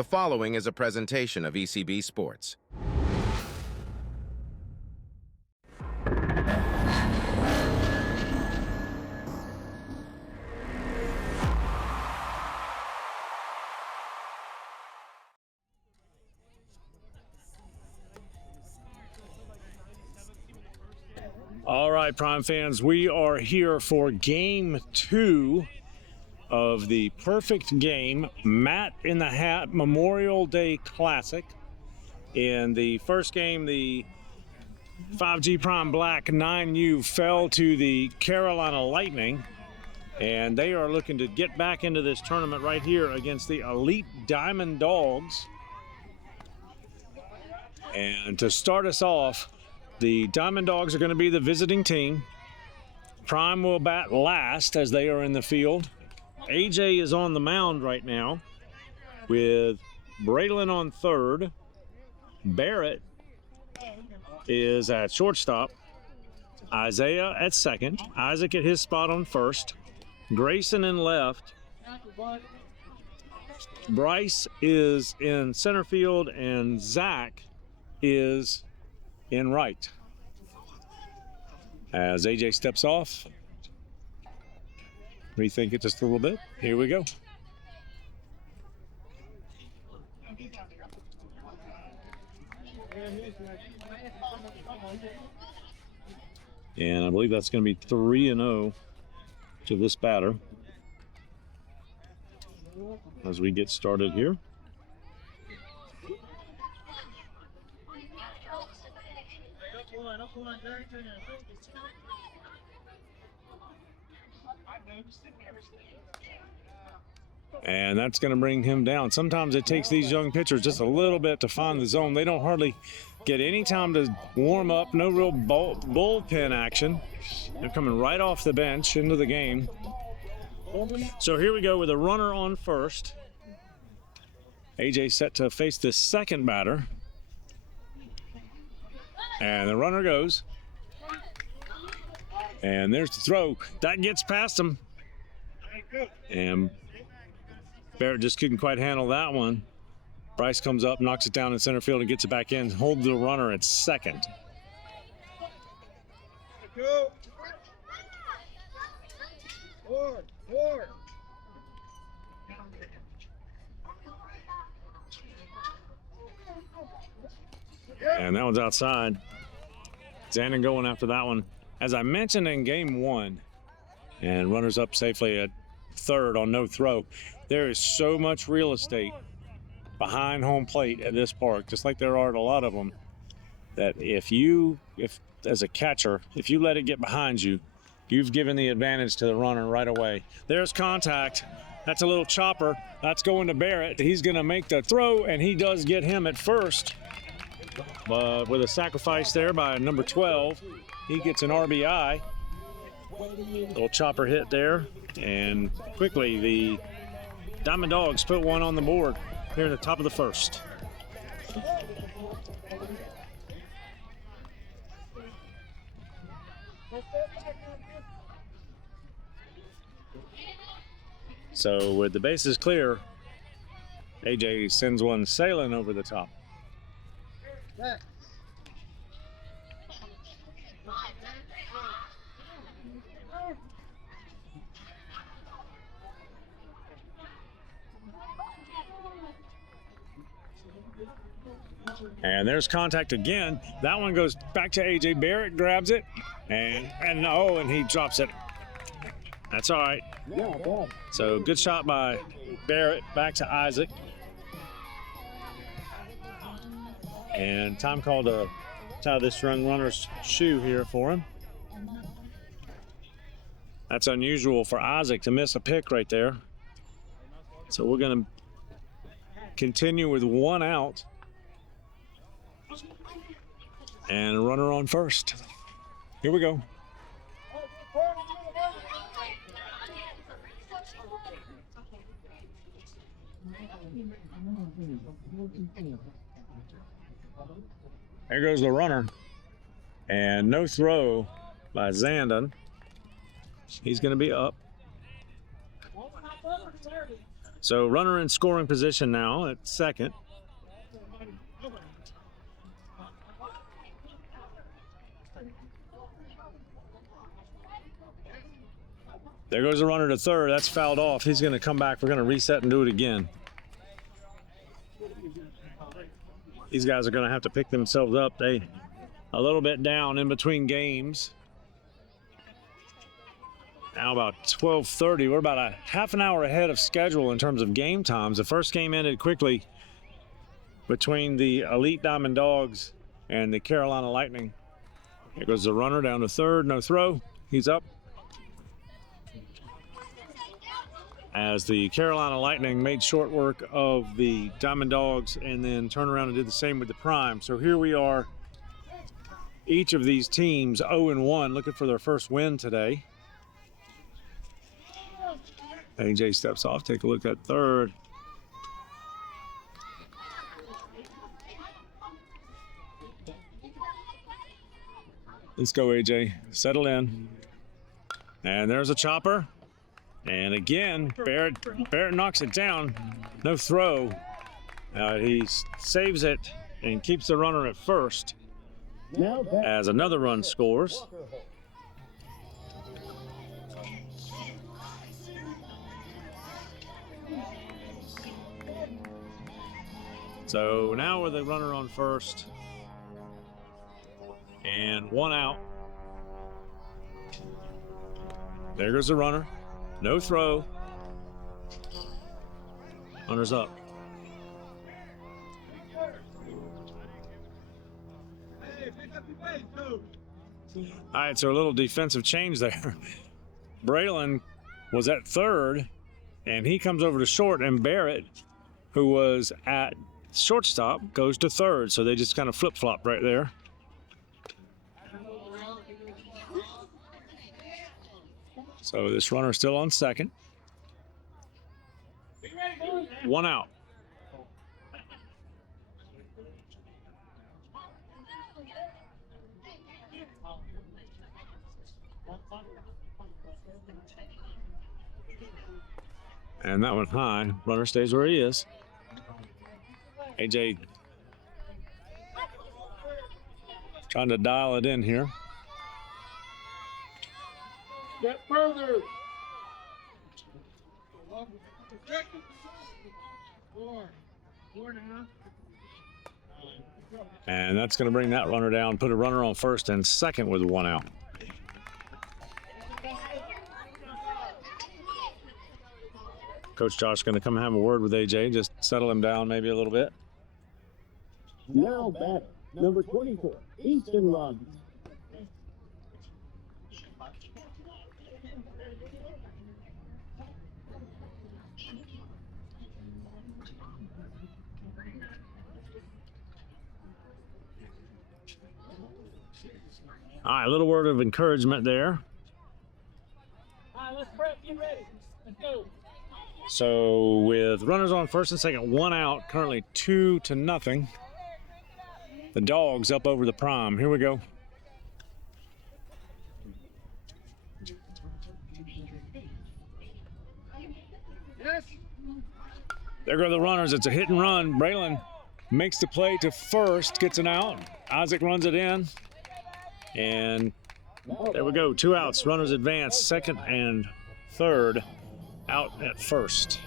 The following is a presentation of ECB Sports. All right, Prime fans, we are here for Game 2 of the perfect game, Matt in the Hat Memorial Day Classic. In the first game, the 5G Prime Black 9U fell to the Carolina Lightning, and they are looking to get back into this tournament right here against the Elite Diamond Dawgs. And to start us off, the Diamond Dawgs are going to be the visiting team. Prime will bat last as they are in the field. AJ is on the mound right now with Braylon on third. Barrett is at shortstop. Isaiah at second. Isaac at his spot on first. Grayson in left. Bryce is in center field, and Zach is in right. As AJ steps off, rethink it just a little bit. Here we go. And I believe that's going to be 3-0 to this batter as we get started here. And that's going to bring him down. Sometimes it takes these young pitchers just a little bit to find the zone. They don't hardly get any time to warm up. No real bullpen action. They're coming right off the bench into the game. So here we go with a runner on first. AJ set to face the second batter. And the runner goes. And there's the throw. That gets past him. And Barrett just couldn't quite handle that one. Bryce comes up, knocks it down in center field, and gets it back in. Holds the runner at second. And that one's outside. Zandon going after that one. As I mentioned in game one, and runners up safely at third on no throw, there is so much real estate behind home plate at this park, just like there are at a lot of them, that if as a catcher, if you let it get behind you, you've given the advantage to the runner right away. There's contact. That's a little chopper. That's going to Barrett. He's going to make the throw, and he does get him at first. But with a sacrifice there by number 12, he gets an RBI. Little chopper hit there, and quickly the Diamond Dawgs put one on the board here at the top of the first. So with the bases clear, AJ sends one sailing over the top. And there's contact again. That one goes back to AJ. Barrett grabs it, and he drops it. That's all right. So good shot by Barrett. Back to Isaac. And time called to tie this young runner's shoe here for him. That's unusual for Isaac to miss a pick right there. So we're going to continue with one out. And a runner on first. Here we go. There goes the runner. And no throw by Zandon. He's going to be up. So runner in scoring position now at second. There goes the runner to third. That's fouled off. He's going to come back. We're going to reset and do it again. These guys are going to have to pick themselves up. They a little bit down in between games. Now about 12:30. We're about a half an hour ahead of schedule in terms of game times. The first game ended quickly between the Elite Diamond Dawgs and the Carolina Lightning. Here goes the runner down to third. No throw. He's up. As the Carolina Lightning made short work of the Diamond Dawgs and then turned around and did the same with the Prime. So here we are, each of these teams 0-1, looking for their first win today. AJ steps off, take a look at third. Let's go, AJ. Settle in. And there's a chopper. And again, Barrett knocks it down. No throw. He saves it and keeps the runner at first as another run scores. So now with the runner on first and one out. There goes the runner. No throw. Runner's up. All right, so a little defensive change there. Braylon was at third, and he comes over to short, and Barrett, who was at shortstop, goes to third. So they just kind of flip-flop right there. So this runner still on second. One out. And that one high. Runner stays where he is. AJ trying to dial it in here. Get further. Four and a half. And that's going to bring that runner down, put a runner on first and second with one out. Coach Josh going to come have a word with AJ, just settle him down maybe a little bit. Now back, number 24, Easton Robbins. All right, a little word of encouragement there. All right, let's prep. Get ready. Let's go. So with runners on first and second, one out, currently 2-0. The Dogs up over the Prime. Here we go. Yes. There go the runners. It's a hit and run. Braylon makes the play to first, gets an out. Isaac runs it in. And there we go. 2 outs. Runners advance. Second and third out at first.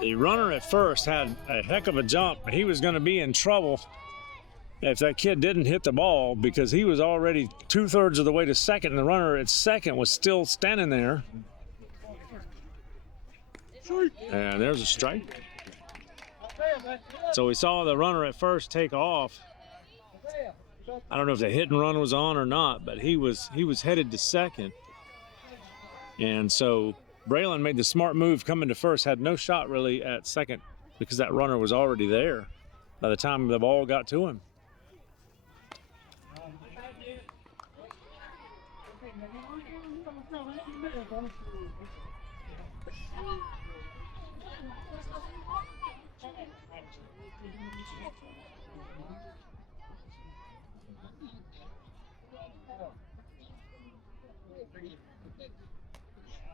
The runner at first had a heck of a jump. He was going to be in trouble if that kid didn't hit the ball because he was already 2/3 of the way to second, and the runner at second was still standing there. And there's a strike. So we saw the runner at first take off. I don't know if the hit and run was on or not, but he was headed to second. And so Braylon made the smart move coming to first, had no shot really at second because that runner was already there by the time the ball got to him.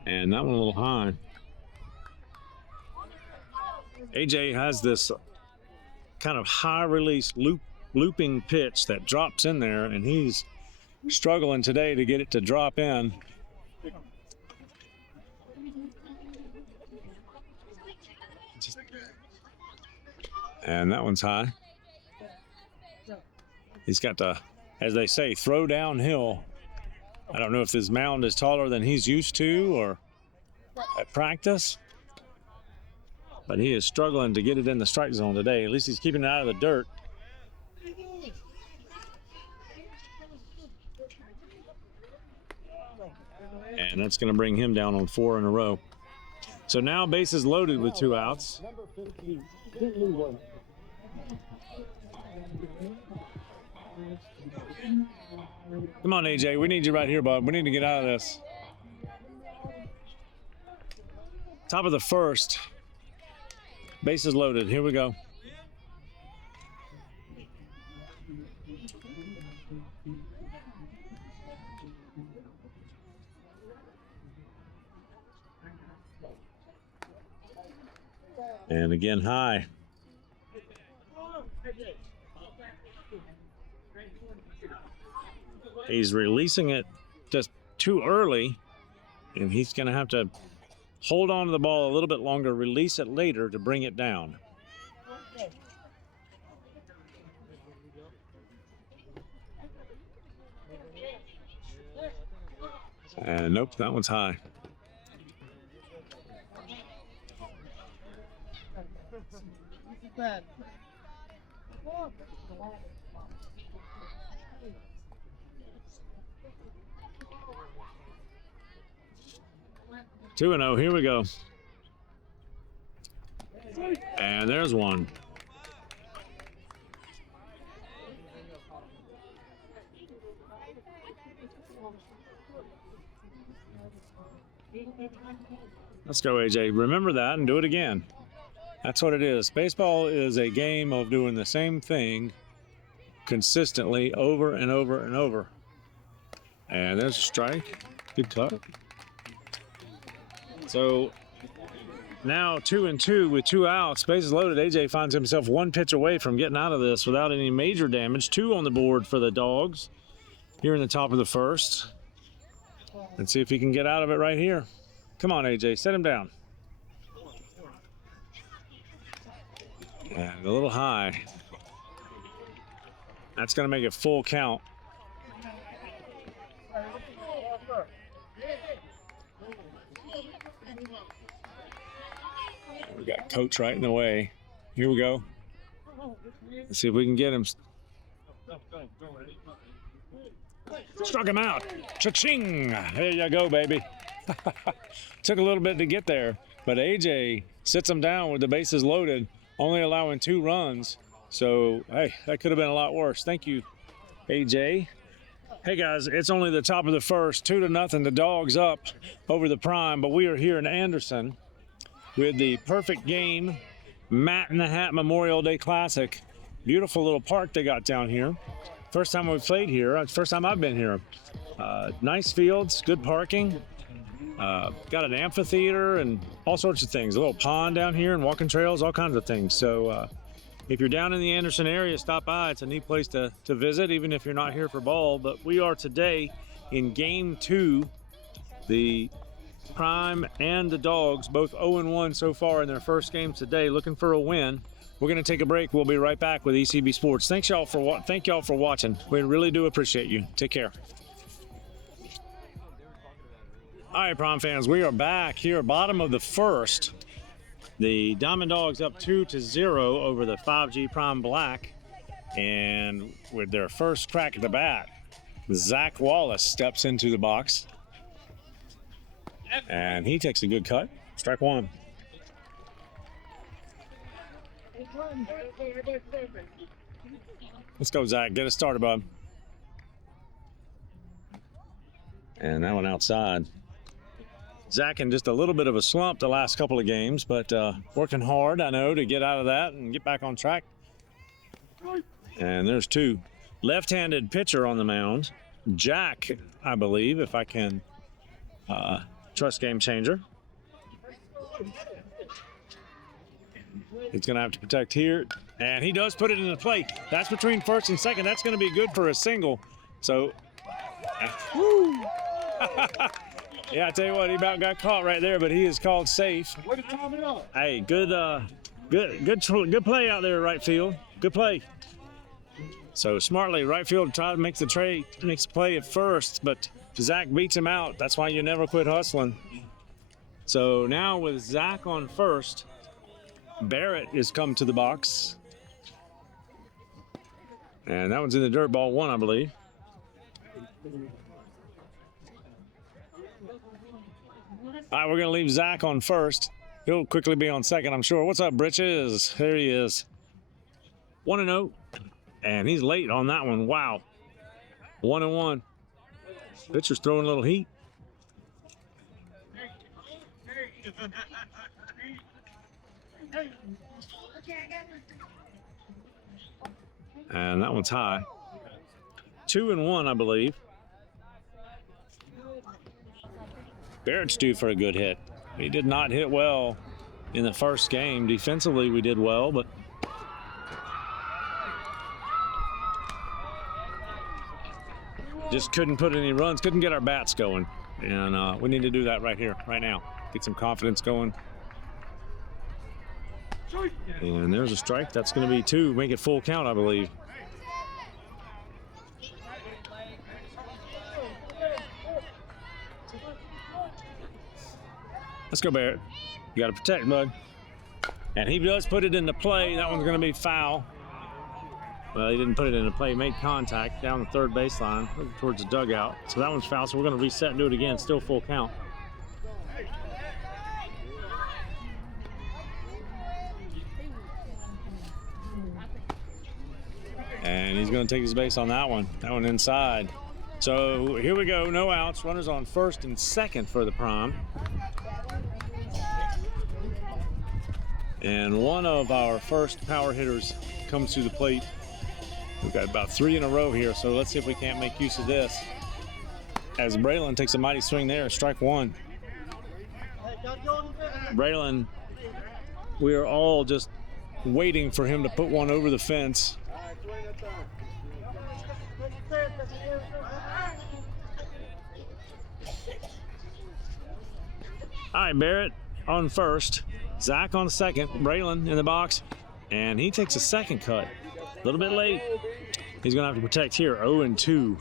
And that one a little high. AJ has this kind of high release looping pitch that drops in there, and he's struggling today to get it to drop in. And that one's high. He's got to, as they say, throw downhill. I don't know if this mound is taller than he's used to or at practice, but he is struggling to get it in the strike zone today. At least he's keeping it out of the dirt. And that's going to bring him down on 4 in a row. So now bases loaded with 2 outs. Come on, AJ. We need you right here, bud. We need to get out of this. Top of the first. Bases loaded. Here we go. And again, high. He's releasing it just too early, and he's going to have to hold on to the ball a little bit longer, release it later to bring it down. And nope, that one's high. Two and 0. Here we go. And there's one. Let's go, AJ. Remember that and do it again. That's what it is. Baseball is a game of doing the same thing consistently over and over and over. And there's a strike. Good cut. So now 2 and 2 with 2 outs, bases loaded. AJ finds himself 1 pitch away from getting out of this without any major damage. 2 on the board for the Dogs here in the top of the first. Let's see if he can get out of it right here. Come on, AJ, set him down. And a little high. That's going to make it full count. We got Coach right in the way. Here we go. Let's see if we can get him. Struck him out. Cha-ching! There you go, baby. Took a little bit to get there, but AJ sits him down with the bases loaded, only allowing 2 runs. So, hey, that could have been a lot worse. Thank you, AJ. Hey, guys, it's only the top of the first, 2-0. The Dogs up over the Prime, but we are here in Anderson with the perfect game, Matt in the Hat Memorial Day Classic. Beautiful little park they got down here. First time we've played here. First time I've been here. Nice fields, good parking. Got an amphitheater and all sorts of things. A little pond down here and walking trails, all kinds of things. So if you're down in the Anderson area, stop by. It's a neat place to visit, even if you're not here for ball. But we are today in Game 2. The Prime and the Dogs, both 0-1 so far in their first game today, looking for a win. We're going to take a break. We'll be right back with ECB Sports. Thank y'all for watching. We really do appreciate you. Take care. All right, Prime fans, we are back here, bottom of the first. The Diamond Dogs up 2-0 over the 5G Prime Black. And with their first crack at the bat, Zach Wallace steps into the box. And he takes a good cut. Strike 1. Let's go, Zach. Get us started, bud. And that one outside. Zach in just a little bit of a slump the last couple of games, but working hard, I know, to get out of that and get back on track. And there's 2. Left-handed pitcher on the mound. Jack, I believe, if I can Trust game changer. He's going to have to protect here. And he does put it into play. That's between first and second. That's going to be good for a single. So, woo. Yeah, I tell you what, he about got caught right there, but he is called safe. Hey, good play out there, right field. Good play. So smartly, right field tries to make the play at first, but Zach beats him out. That's why you never quit hustling. So now with Zach on first, Barrett is come to the box. And that one's in the dirt, ball one, I believe. All right, we're going to leave Zach on first. He'll quickly be on second, I'm sure. What's up, Britches? There he is. 1-0. And he's late on that one. Wow. 1-1. Pitcher's throwing a little heat. And that one's high. 2-1, I believe. Barrett's due for a good hit. He did not hit well in the first game. Defensively, we did well, but just couldn't put any runs, couldn't get our bats going. And we need to do that right here, right now. Get some confidence going. And there's a strike. That's going to be 2. Make it full count, I believe. Let's go, Barrett. You got to protect, bud. And he does put it into play. That one's going to be foul. Well, he didn't put it into play. He made contact down the third baseline towards the dugout. So that one's foul. So we're going to reset and do it again. Still full count. And he's going to take his base on that one. That one inside. So here we go. No outs. Runners on first and second for the Prime. And one of our first power hitters comes to the plate. We've got about 3 in a row here, so let's see if we can't make use of this. As Braylon takes a mighty swing there, strike 1. Braylon, we are all just waiting for him to put one over the fence. All right, Barrett on first. Zach on second. Braylon in the box. And he takes a second cut. A little bit late. He's going to have to protect here. 0-2.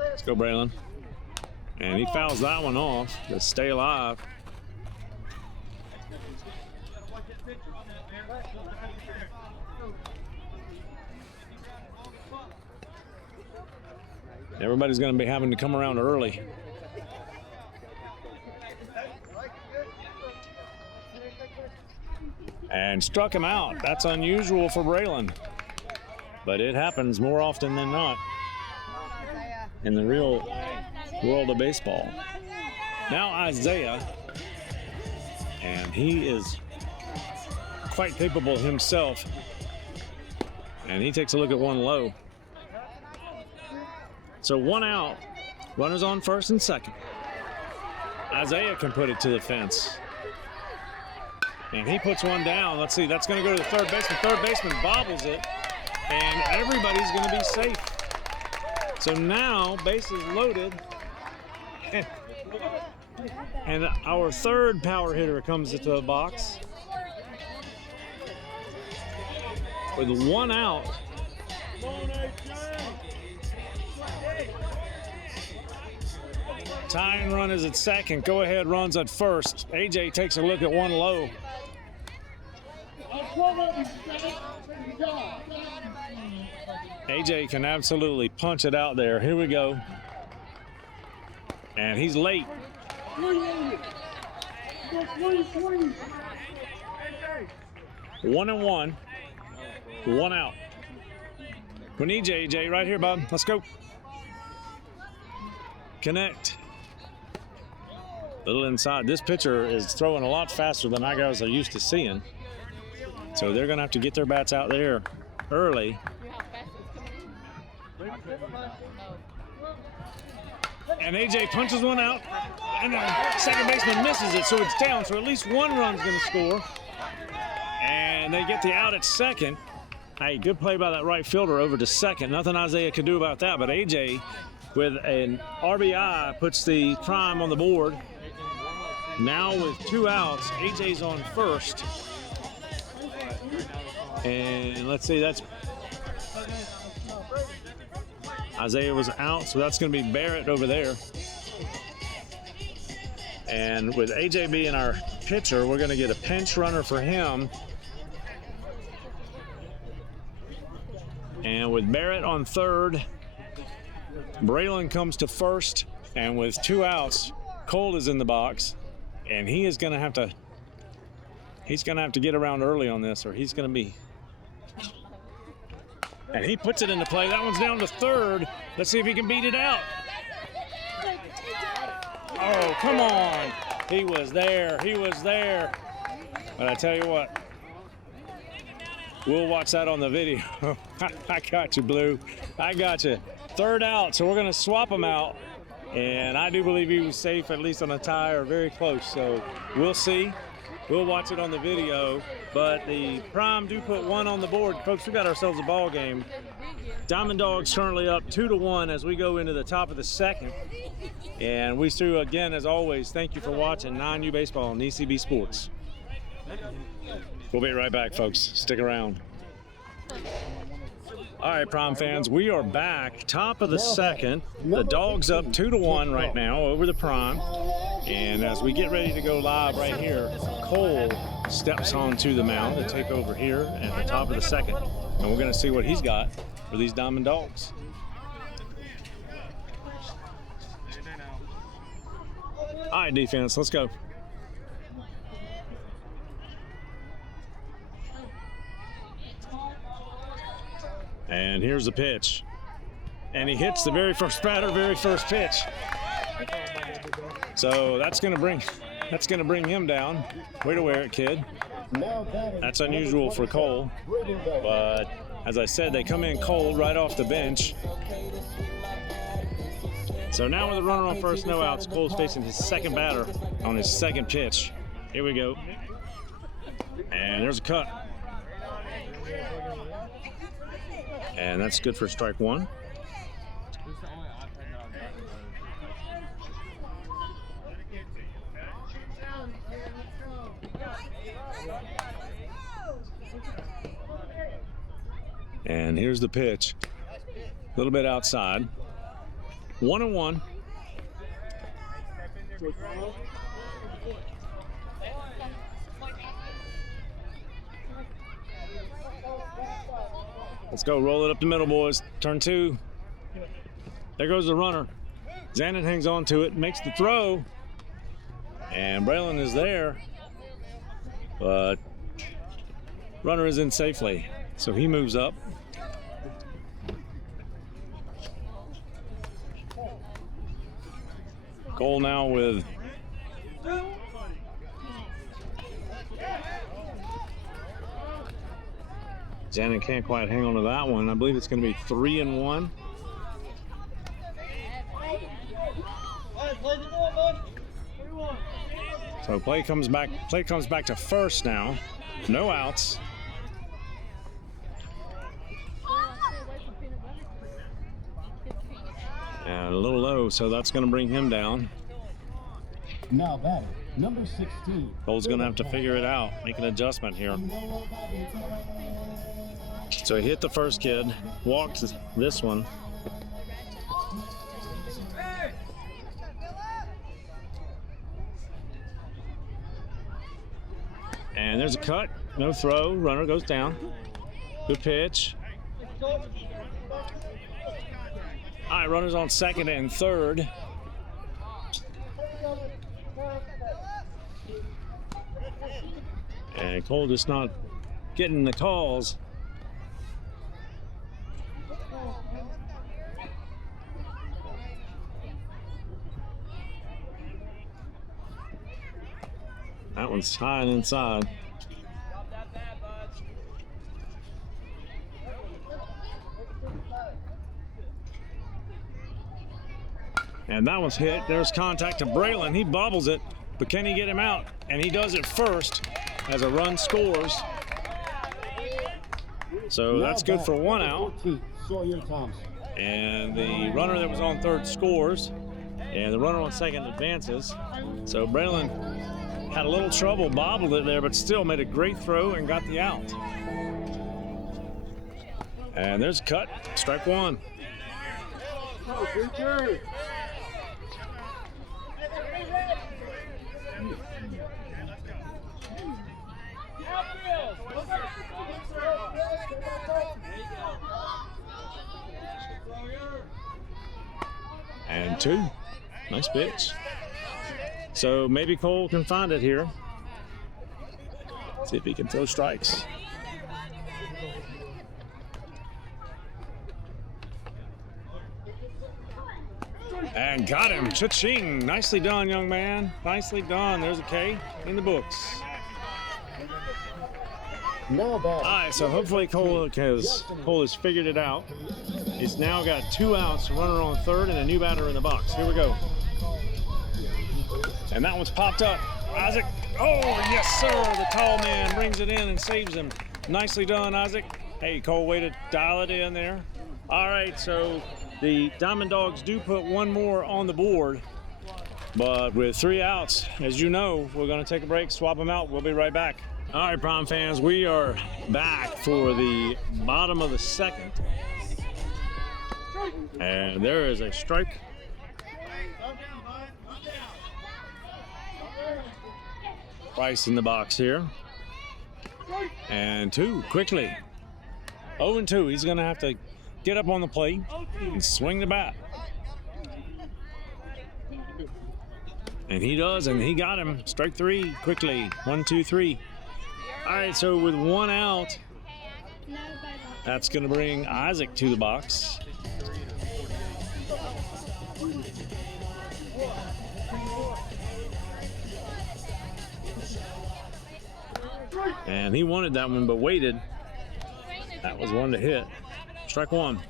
Let's go, Braylon. And he fouls that one off to stay alive. Everybody's going to be having to come around early. And struck him out. That's unusual for Braylon. But it happens more often than not in the real world of baseball. Now Isaiah. And he is quite capable himself. And he takes a look at one low. So 1 out, runners on first and second. Isaiah can put it to the fence. And he puts one down. Let's see, that's going to go to the third baseman. Third baseman bobbles it, and everybody's going to be safe. So now, bases loaded. And our third power hitter comes into the box with 1 out. Tying run is at second. Go ahead runs at first. AJ takes a look at one low. AJ can absolutely punch it out there. Here we go. And he's late. 1-1. 1 out. We need you, AJ, right here, bud. Let's go. Connect. Little inside. This pitcher is throwing a lot faster than I guys are used to seeing. So they're going to have to get their bats out there early. And AJ punches one out, and the second baseman misses it, so it's down. So at least one run's going to score. And they get the out at second. Hey, good play by that right fielder over to second. Nothing Isaiah could do about that, but AJ with an RBI puts the Prime on the board. Now with 2 outs, AJ's on first. And let's see, that's Isaiah was out, so that's going to be Barrett over there. And with AJ being our pitcher, we're going to get a pinch runner for him. And with Barrett on third, Braylon comes to first. And with 2 outs, Cole is in the box. And he is going to have to, get around early on this, or he's going to be. And he puts it into play. That one's down to third. Let's see if he can beat it out. Oh, come on. He was there. He was there. But I tell you what, we'll watch that on the video. I got you, Blue. I got you. Third out, so we're going to swap him out. And I do believe he was safe, at least on a tie or very close. So we'll see. We'll watch it on the video. But the Prime do put 1 on the board. Folks, we got ourselves a ball game. Diamond Dawgs currently up 2-1 as we go into the top of the second. And we still, again, as always, thank you for watching 9U Baseball on ECB Sports. We'll be right back, folks. Stick around. All right, Prime fans, we are back. Top of the second. The Dogs up 2-1 right now over the Prime. And as we get ready to go live right here, Cole steps onto the mound to take over here at the top of the second. And we're going to see what he's got for these Diamond Dawgs. All right, defense, let's go. And here's the pitch. And he hits the very first batter, very first pitch. So that's gonna bring him down. Way to wear it, kid. That's unusual for Cole. But as I said, they come in cold right off the bench. So now with a runner on first, no outs, Cole's facing his second batter on his second pitch. Here we go. And there's a cut. And that's good for strike 1. And here's the pitch. A little bit outside. 1-1. Let's go, roll it up the middle, boys. Turn 2. There goes the runner. Zanin hangs on to it, makes the throw. And Braylon is there. But runner is in safely. So he moves up. Cole now with Zanin can't quite hang on to that one. I believe it's going to be 3-1. So play comes back to first now. No outs. And a little low, so that's going to bring him down. Now batting, number 16. Cole's going to have to figure it out, make an adjustment here. So he hit the first kid, walked this one. And there's a cut, no throw, runner goes down. Good pitch. All right, runners on second and third. And Cole just not getting the calls. That one's high and inside. And that one's hit. There's contact to Braylon. He bobbles it, but can he get him out? And he does it first as a run scores. So that's good for 1 out. And the runner that was on third scores. And the runner on second advances. So Braylon had a little trouble, bobbled it there, but still made a great throw and got the out. And there's a cut, strike one. And 2. Nice pitch. So maybe Cole can find it here. See if he can throw strikes. And got him. Cha-ching. Nicely done, young man. Nicely done. There's a K in the books. All right, so hopefully Cole has figured it out. He's now got 2 outs, a runner on third, and a new batter in the box. Here we go. And that one's popped up. Isaac. Oh, yes, sir. The tall man brings it in and saves him. Nicely done, Isaac. Hey, Cole, way to dial it in there. All right, so the Diamond Dogs do put 1 more on the board. But with 3 outs, as you know, we're going to take a break, swap them out. We'll be right back. All right, Prime fans, we are back for the bottom of the second. And there is a strike. Price in the box here. And 2 quickly. 0-2. He's going to have to get up on the plate and swing the bat. And he does, and he got him. Strike 3 quickly. 1, 2, 3. All right, so with 1 out, that's going to bring Isaac to the box. And he wanted that one, but waited. That was one to hit. Strike 1.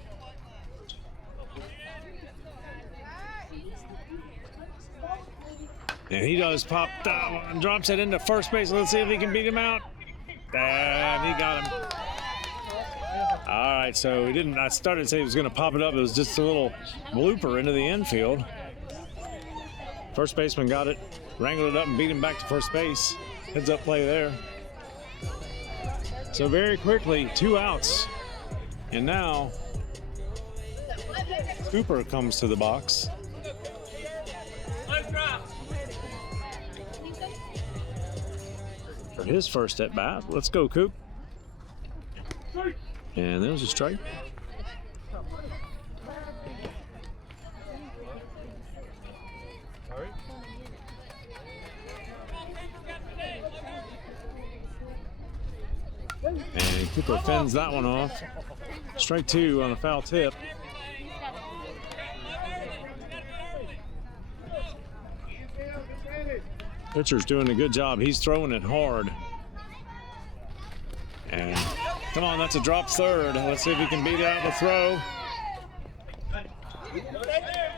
And he does pop that one, drops it into first base. Let's see if he can beat him out. And he got him. All right, so he didn't. I started to say he was going to pop it up. It was just a little blooper into the infield. First baseman got it, wrangled it up, and beat him back to first base. Heads up play there. So very quickly, 2 outs. And now Cooper comes to the box. For his first at bat. Let's go, Coop. And there's a strike. And Cooper fends that one off. Strike 2 on a foul tip. Pitcher's doing a good job. He's throwing it hard. And come on, that's a drop third. Let's see if he can beat out the throw.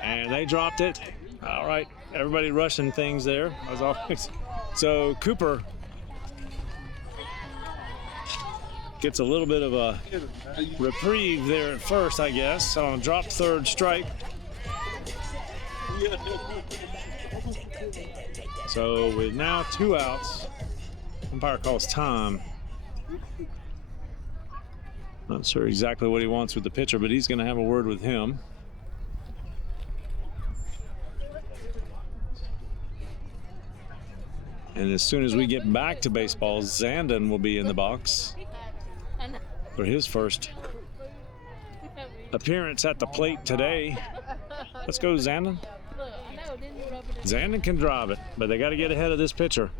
And they dropped it. All right, everybody rushing things there, as always. So Cooper gets a little bit of a reprieve there at first, I guess, on a drop third strike. So with now 2 outs, umpire calls time. Not sure exactly what he wants with the pitcher, but he's going to have a word with him. And as soon as we get back to baseball, Zandon will be in the box for his first appearance at the plate today. Let's go, Zandon. Zandon can drive it, but they got to get ahead of this pitcher.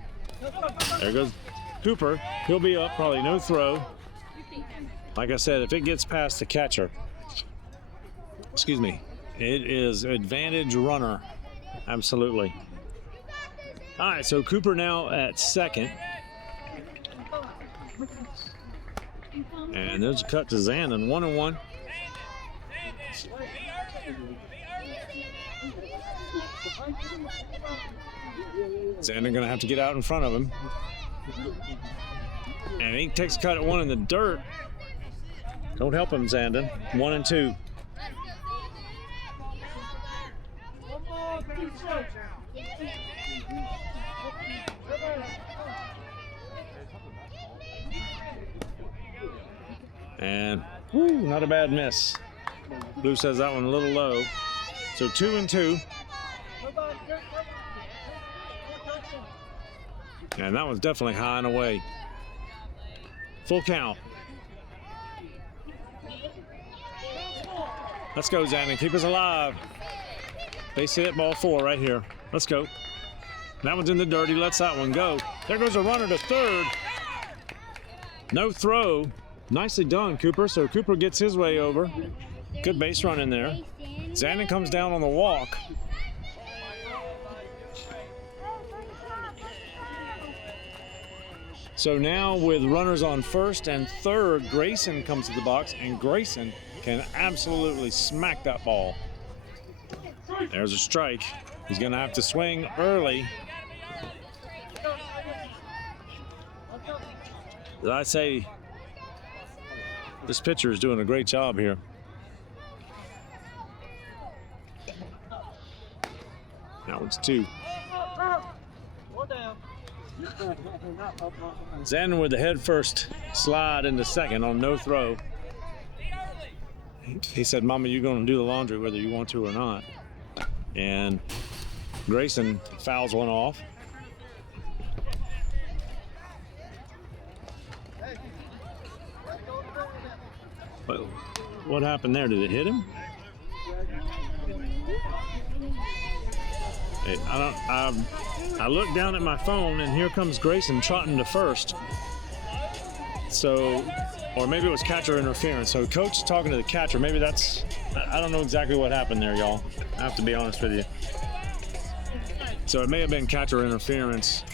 There goes Cooper. He'll be up, probably no throw. Like I said, if it gets past the catcher, excuse me, it is advantage runner. Absolutely. All right, so Cooper now at second. And there's a cut to Zandon, 1-1. Zandon gonna have to get out in front of him. And he takes a cut at one in the dirt. Don't help him, Zandon. 1 and 2. And not a bad miss. Blue says that one a little low. So 2 and 2. And that one's definitely high and away. Full count. Let's go, Zandon. Keep us alive. Base hit, ball 4 right here. Let's go. That one's in the dirt. He lets that one go. There goes a runner to third. No throw. Nicely done, Cooper. So Cooper gets his way over. Good base run in there. Zandon comes down on the walk. So now with runners on first and third, Grayson comes to the box, and Grayson can absolutely smack that ball. There's a strike. He's going to have to swing early. As I say, this pitcher is doing a great job here. That one's 2. Zandon with the head first slide into second on no throw. He said, Mama, you're going to do the laundry whether you want to or not. And Grayson fouls one off. But what happened there? Did it hit him? I look down at my phone and here comes Grayson trotting to first. So, or maybe it was catcher interference. So coach talking to the catcher. Maybe that's, I don't know exactly what happened there, y'all. I have to be honest with you. So it may have been catcher interference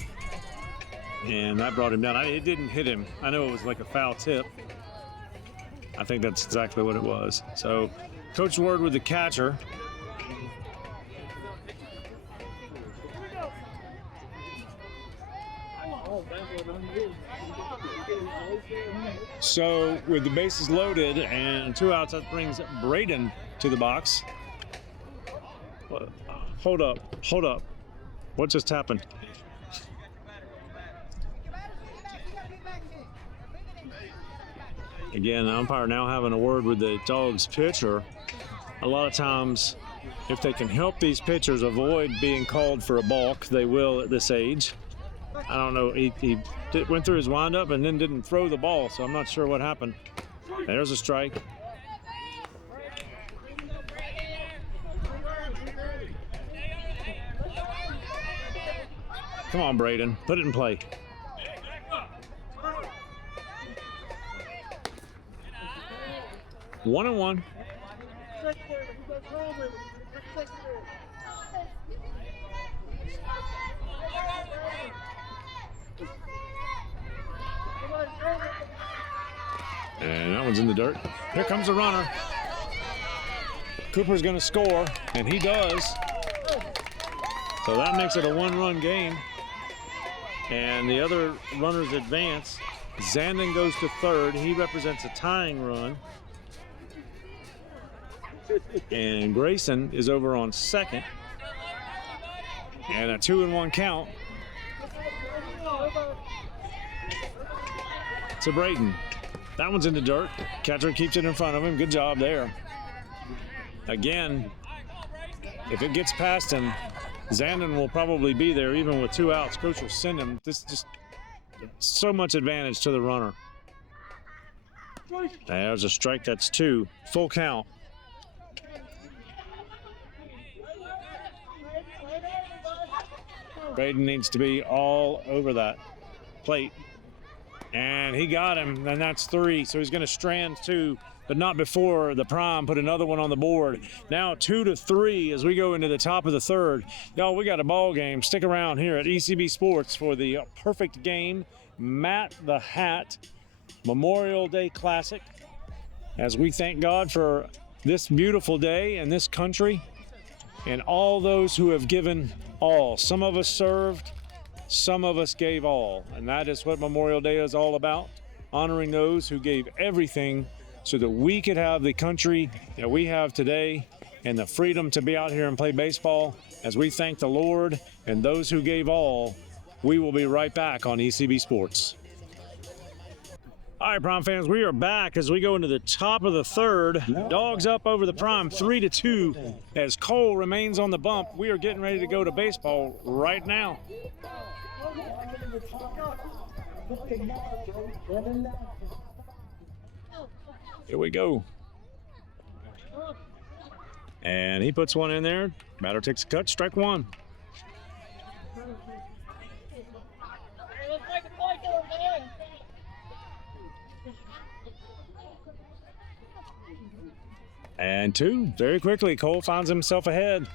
and that brought him down. It didn't hit him. I know it was like a foul tip. I think that's exactly what it was. So coach's word with the catcher. So with the bases loaded and 2 outs, that brings Braden to the box. Hold up. What just happened? Again, the umpire now having a word with the Dogs pitcher. A lot of times, if they can help these pitchers avoid being called for a balk, they will at this age. I don't know, he went through his windup and then didn't throw the ball, so I'm not sure what happened. There's a strike. Come on, Braden, put it in play. One and one. And that one's in the dirt. Here comes the runner. Cooper's going to score, and he does. So that makes it a 1-run game. And the other runners advance. Zandon goes to third. He represents a tying run. And Grayson is over on second. And a 2-1 count to Braden. That one's in the dirt. Catcher keeps it in front of him. Good job there. Again, if it gets past him, Zandon will probably be there even with 2 outs. Coach will send him. This is just so much advantage to the runner. There's a strike. That's 2. Full count. Braden needs to be all over that plate. And he got him, and that's 3. So he's going to strand 2, but not before the prime put another one on the board. Now 2-3 as we go into the top of the third. Y'all, we got a ball game. Stick around here at ECB Sports for the perfect game, Matt the Hat Memorial Day Classic. As we thank God for this beautiful day and this country. and all those who have given all. Some of us served, some of us gave all. And that is what Memorial Day is all about, honoring those who gave everything so that we could have the country that we have today and the freedom to be out here and play baseball. As we thank the Lord and those who gave all, we will be right back on ECB Sports. All right, Prime fans, we are back as we go into the top of the third. Dogs up over the Prime 3-2 as Cole remains on the bump. We are getting ready to go to baseball right now. Here we go. And he puts one in there. Batter takes a cut, strike one. And two, very quickly, Cole finds himself ahead.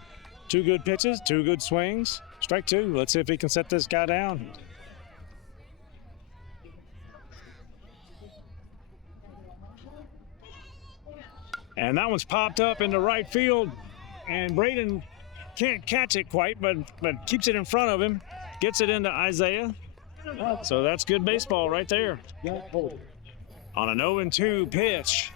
Two good pitches, two good swings. Strike two. Let's see if he can set this guy down. And that one's popped up into right field. And Braden can't catch it quite, but keeps it in front of him. Gets it into Isaiah. So that's good baseball right there. On an 0-2 pitch.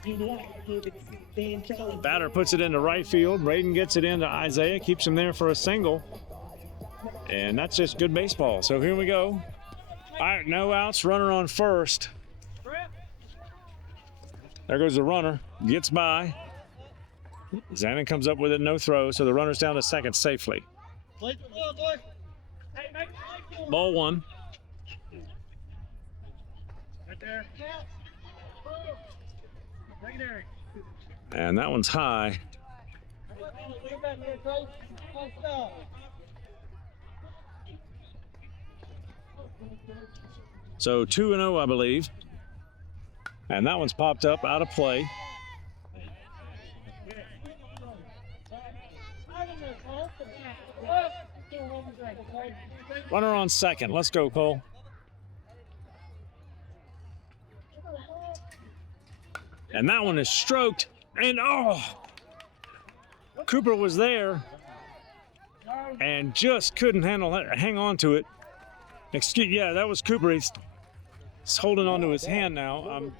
Batter puts it into right field. Braden gets it into Isaiah, keeps him there for a single. And that's just good baseball. So here we go. All right, no outs, runner on first. There goes the runner, gets by. Zanin comes up with it, no throw, so the runner's down to second safely. Ball one. Right there. Right there. And that one's high. So 2-0, I believe. And that one's popped up out of play. Runner on second. Let's go, Cole. And that one is stroked. And oh, Cooper was there and just couldn't hang on to it. Yeah, that was Cooper. He's holding onto his hand now.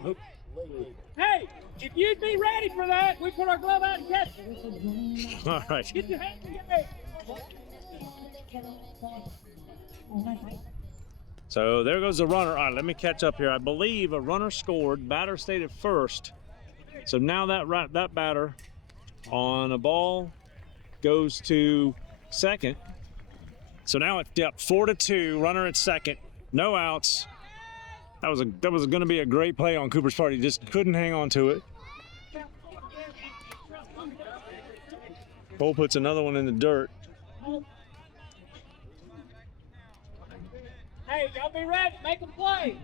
Hey, if you'd be ready for that, we put our glove out and catch it. All right. Get your hands and get ready. So there goes the runner. All right, let me catch up here. I believe a runner scored. Batter stayed at first. So now that batter on a ball goes to second. So now it's 4-2. Runner at second. No outs. That was going to be a great play on Cooper's part. He just couldn't hang on to it. Cole puts another one in the dirt. Hey, y'all be ready. Make them play.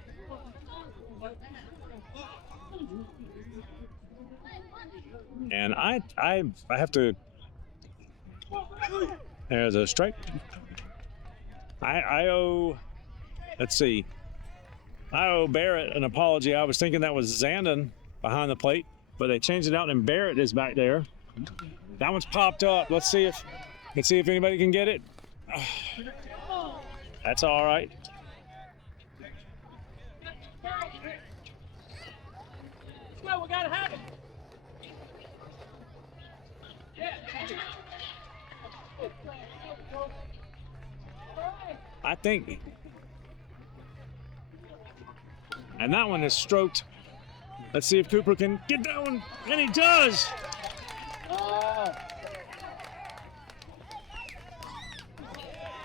And I have to. There's a strike. I owe. Let's see. I owe Barrett an apology. I was thinking that was Zandon behind the plate, but they changed it out and Barrett is back there. That one's popped up. Let's see if anybody can get it. That's all right. Let's go. We gotta have it. I think. And that one is stroked. Let's see if Cooper can get that one. And he does.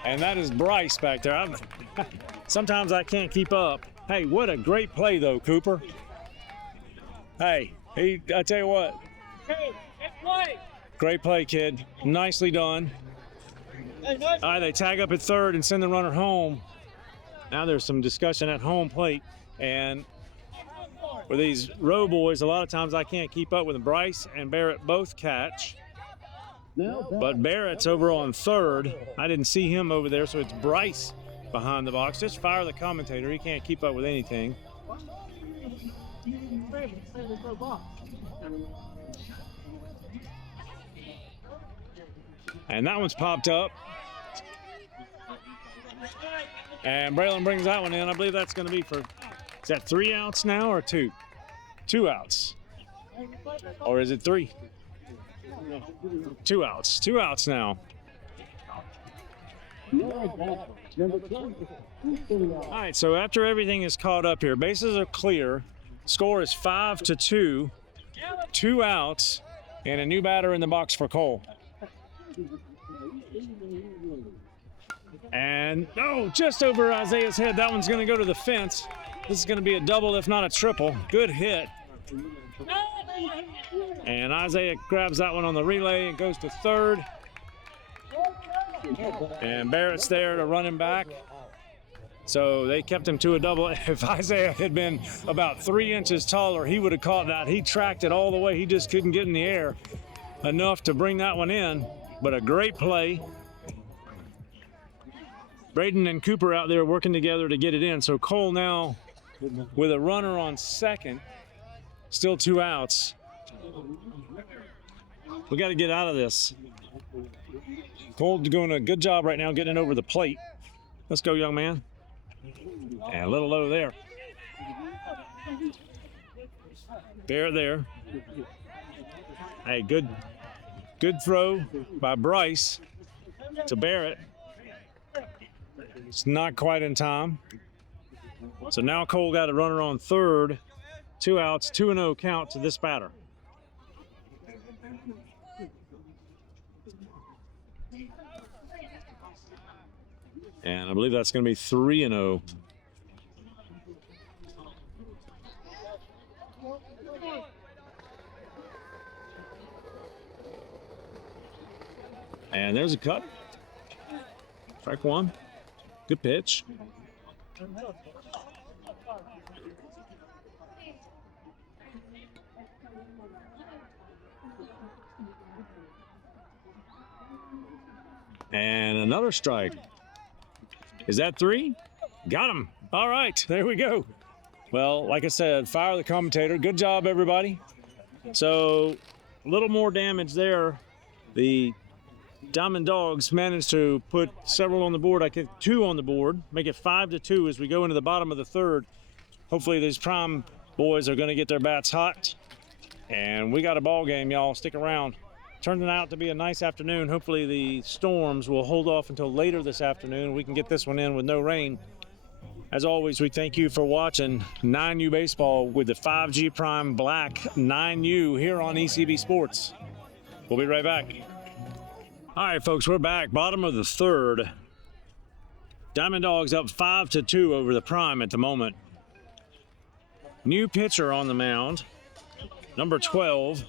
And that is Bryce back there. Sometimes I can't keep up. Hey, what a great play, though, Cooper. Hey, I tell you what. Hey, it's play. Great play, kid. Nicely done. Hey, nice. All right, they tag up at third and send the runner home. Now there's some discussion at home plate. And for these row boys, a lot of times I can't keep up with them. Bryce and Barrett both catch. But Barrett's over on third. I didn't see him over there, so it's Bryce behind the box. Just fire the commentator. He can't keep up with anything. And that one's popped up. And Braylon brings that one in. I believe that's going to be for, is that 3 outs now or 2? 2 outs. Or is it 3? 2 outs. 2 outs now. All right, so after everything is caught up here, bases are clear. Score is 5-2. 2 outs and a new batter in the box for Cole. And, oh, just over Isaiah's head. That one's going to go to the fence. This is going to be a double, if not a triple. Good hit. And Isaiah grabs that one on the relay and goes to third. And Barrett's there to run him back. So they kept him to a double. If Isaiah had been about 3 inches taller, he would have caught that. He tracked it all the way. He just couldn't get in the air enough to bring that one in. But a great play. Braden and Cooper out there working together to get it in. So Cole now with a runner on second. Still 2 outs. We got to get out of this. Cole's doing a good job right now getting it over the plate. Let's go, young man. And a little low there. There. Hey, good throw by Bryce to Barrett. It's not quite in time. So now Cole got a runner on third. 2 outs, 2-0 count to this batter. And I believe that's going to be 3-0. And there's a cut. Strike one. Good pitch. And another strike. Is that 3? Got him. All right, there we go. Well, like I said, fire the commentator. Good job, everybody. So a little more damage there. The Diamond Dawgs managed to put several on the board. I think 2 on the board, make it 5-2 as we go into the bottom of the third. Hopefully these Prime boys are going to get their bats hot. And we got a ball game, y'all. Stick around. Turning out to be a nice afternoon. Hopefully the storms will hold off until later this afternoon. We can get this one in with no rain. As always, we thank you for watching 9U Baseball with the 5G Prime Black 9U here on ECB Sports. We'll be right back. All right, folks, we're back. Bottom of the third. Diamond Dawgs up 5-2 over the Prime at the moment. New pitcher on the mound, number 12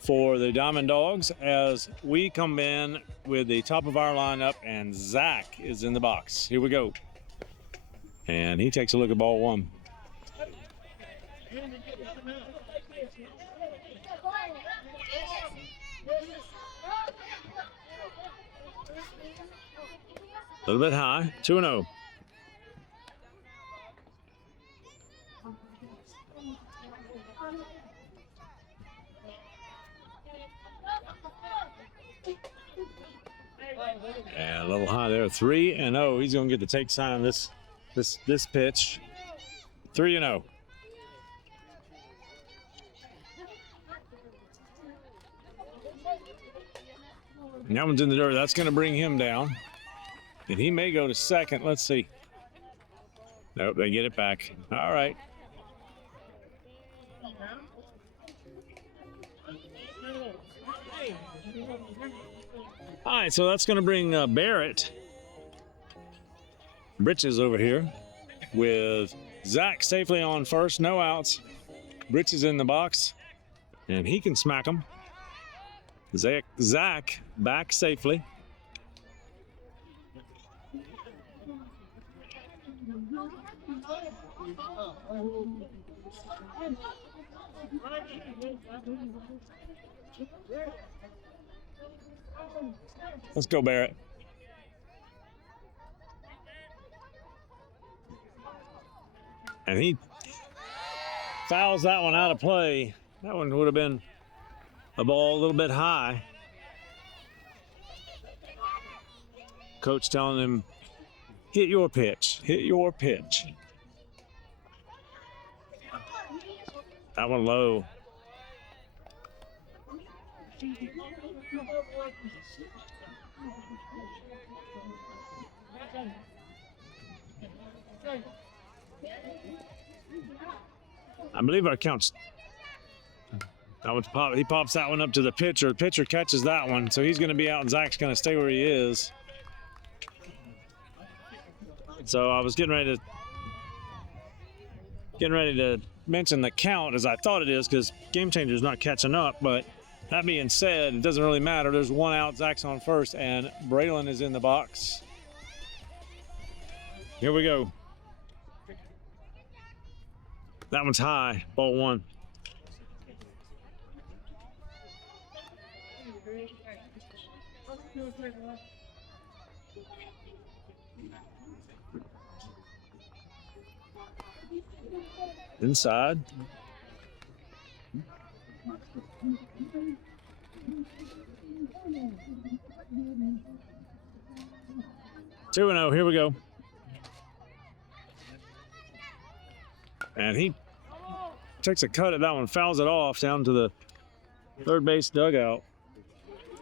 for the Diamond Dawgs, as we come in with the top of our lineup, and Zach is in the box. Here we go. And he takes a look at ball one. A little bit high, 2-0. And a little high there, 3-0. He's going to get the take sign of this pitch. 3-0. And that one's in the dirt. That's going to bring him down. And he may go to second. Let's see. Nope, they get it back. All right. All right, so that's going to bring Barrett Britches over here with Zach safely on first, no outs. Britches in the box, and he can smack him. Zach back safely. Let's go, Barrett. And he fouls that one out of play. That one would have been a ball a little bit high. Coach telling him, hit your pitch, hit your pitch. That one low. I believe our count's. That one's pop. He pops that one up to the pitcher. The pitcher catches that one, so he's going to be out, and Zach's going to stay where he is. So I was getting ready to mention the count as I thought it is, because Game Changer's not catching up. But that being said, it doesn't really matter. There's one out. Zach's on first, and Braylon is in the box. Here we go. That one's high. Ball one. Inside. Two and 0. Here we go. And he takes a cut at that one, fouls it off down to the third base dugout.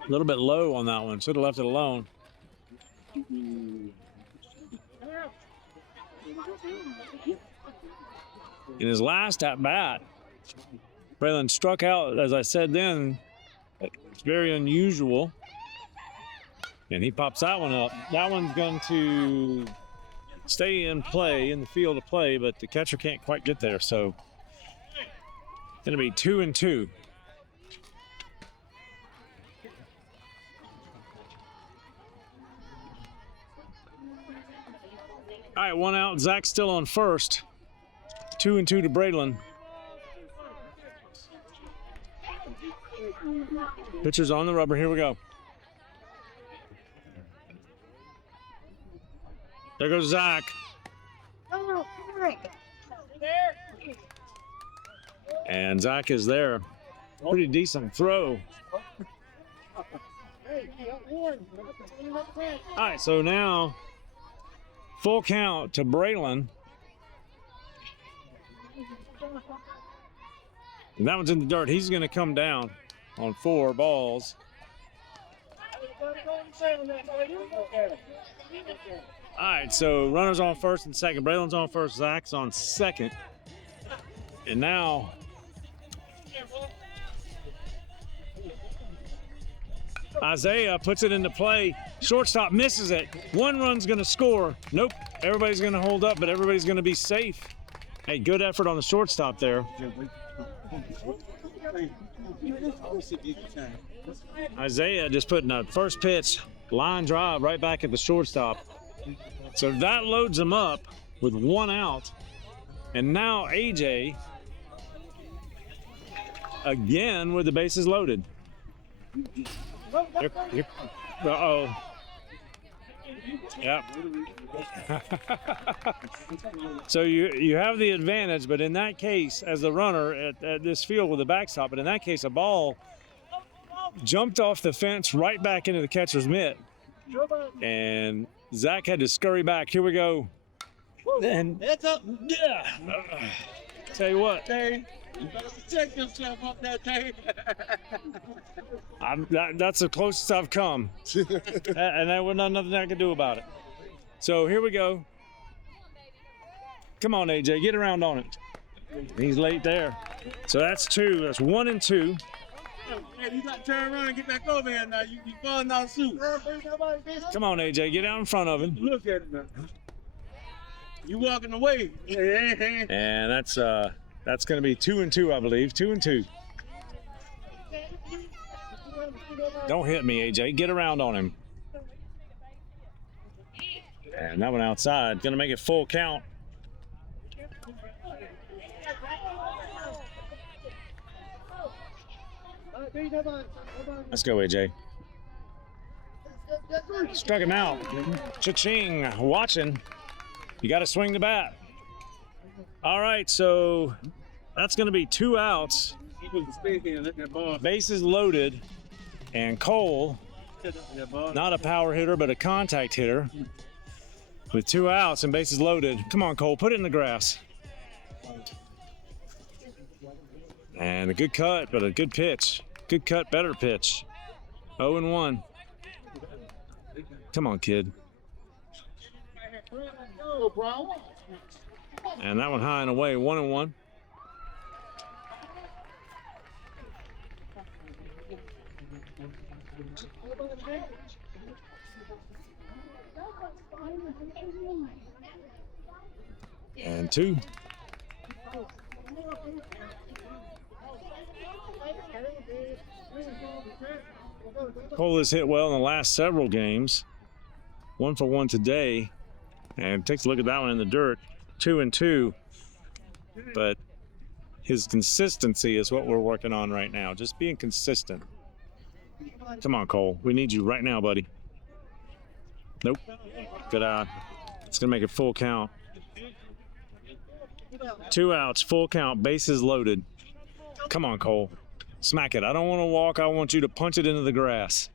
A little bit low on that one. Should have left it alone. In his last at bat, Braylon struck out, as I said then. It's very unusual. And he pops that one up. That one's going to stay in play, in the field of play, but the catcher can't quite get there. So it's going to be 2 and 2. All right, one out. Zach's still on first. 2 and 2 to Braylon. Pitcher's on the rubber. Here we go. There goes Zach. And Zach is there. Pretty decent throw. All right, so now full count to Braylon. And that one's in the dirt. He's going to come down on 4 balls. All right, so runners on first and second. Braylon's on first. Zach's on second. And now Isaiah puts it into play. Shortstop misses it. 1 run's going to score. Nope. Everybody's going to hold up, but everybody's going to be safe. Hey, good effort on the shortstop there. Isaiah just putting a first pitch line drive right back at the shortstop. So that loads him up with 1 out. And now AJ again with the bases loaded. Uh-oh. Yep. So you have the advantage, but in that case, as the runner at this field with the backstop, but in that case, a ball jumped off the fence right back into the catcher's mitt. And Zach had to scurry back. Here we go. And That's up. yeah. Tell you what. Terry, you better protect yourself up there, Terry. That's the closest I've come. And there was nothing I could do about it. So here we go. Come on, AJ, get around on it. He's late there. So that's 2. That's 1 and 2. Hey, you got to turn around and get back over here now. You falling out of suit. Come on, AJ, get out in front of him. Look at him now. You walking away. And that's going to be 2 and 2, I believe. 2 and 2. Don't hit me, AJ. Get around on him. And that one outside. Going to make it full count. Let's go, AJ. Struck him out. Cha-ching. Watching. You got to swing the bat. All right, so that's going to be 2 outs. Bases loaded. And Cole Not a power hitter, but a contact hitter. With 2 outs and bases loaded. Come on, Cole, put it in the grass. And a good cut, but a good pitch. Good cut, better pitch. 0-1. Come on, kid. And that one high and away, 1-1. And 2. Cole has hit well in the last several games. 1 for 1 today. And takes a look at that one in the dirt. 2-2. But his consistency is what we're working on right now. Just being consistent. Come on, Cole. We need you right now, buddy. Nope. Good eye. It's going to make it full count. 2 outs, full count, bases loaded. Come on, Cole. Smack it. I don't want to walk. I want you to punch it into the grass.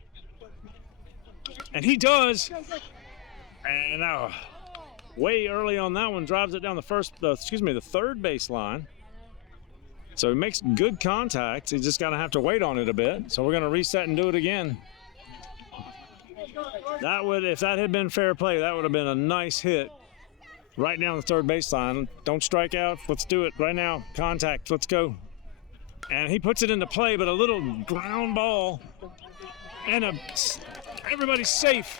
And he does. And way early on that one, drives it down the third baseline. So he makes good contact. He's just going to have to wait on it a bit. So we're going to reset and do it again. If that had been fair play, that would have been a nice hit right down the third baseline. Don't strike out. Let's do it right now. Contact. Let's go. And he puts it into play, but a little ground ball. And everybody's safe.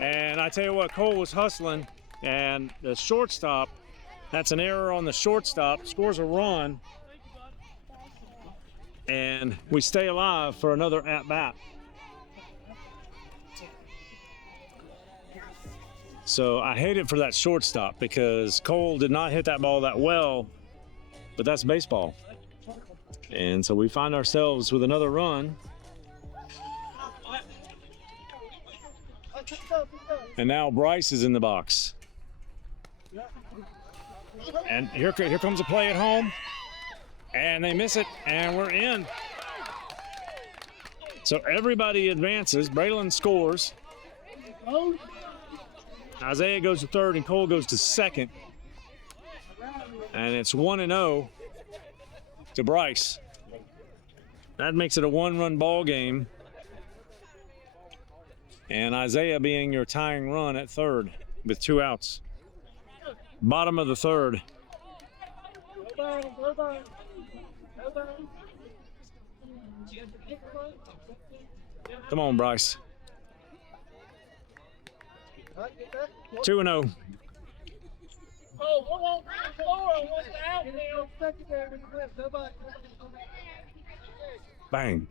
And I tell you what, Cole was hustling. And the shortstop, that's an error on the shortstop, scores a run. And we stay alive for another at-bat. So I hate it for that shortstop because Cole did not hit that ball that well, but that's baseball. And so we find ourselves with another run. And now Bryce is in the box. And here comes a play at home. And they miss it, and we're in. So everybody advances. Braylon scores. Isaiah goes to third, and Cole goes to second. And it's 1-0 to Bryce. That makes it a 1-run ball game. And Isaiah being your tying run at third with 2 outs. Bottom of the third. Come on, Bryce. 2-0. Bang.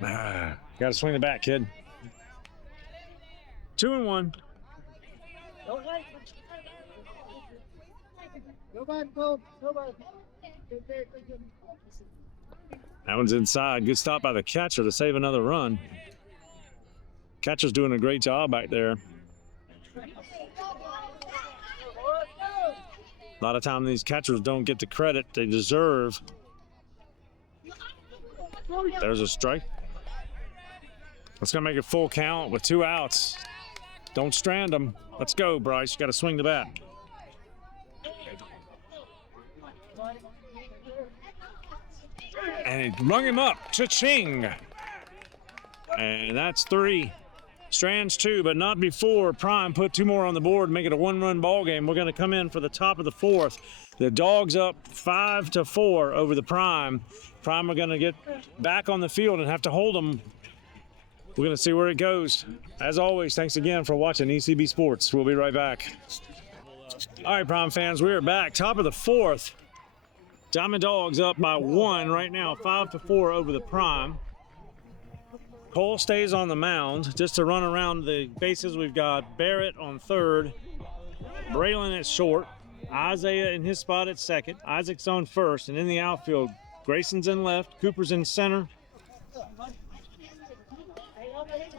Got to swing the bat, kid. 2-1. That one's inside. Good stop by the catcher to save another run. Catcher's doing a great job back there. A lot of time these catchers don't get the credit they deserve. There's a strike. That's going to make it full count with 2 outs. Don't strand them. Let's go, Bryce. You got to swing the bat. And he rung him up. Cha-ching. And that's 3. Strands 2, but not before Prime put 2 more on the board, make it a 1-run ball game. We're going to come in for the top of the 4th. The Dogs up 5-4 over the Prime. Prime are going to get back on the field and have to hold them. We're going to see where it goes. As always, thanks again for watching ECB Sports. We'll be right back. All right, Prime fans, we are back. Top of the 4th. Diamond Dogs up by 1 right now, 5-4 over the Prime. Cole stays on the mound just to run around the bases. We've got Barrett on third, Braylon at short, Isaiah in his spot at second, Isaac's on first, and in the outfield, Grayson's in left, Cooper's in center,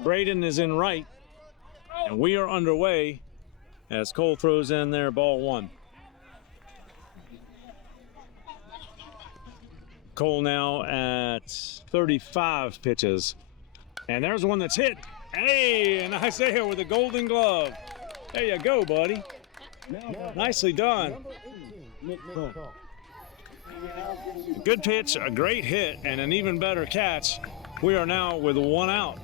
Braden is in right, and we are underway as Cole throws in there ball 1. Cole now at 35 pitches. And there's one that's hit. Hey, and Isaiah with a golden glove. There you go, buddy. Nicely done. Good pitch, a great hit, and an even better catch. We are now with 1 out.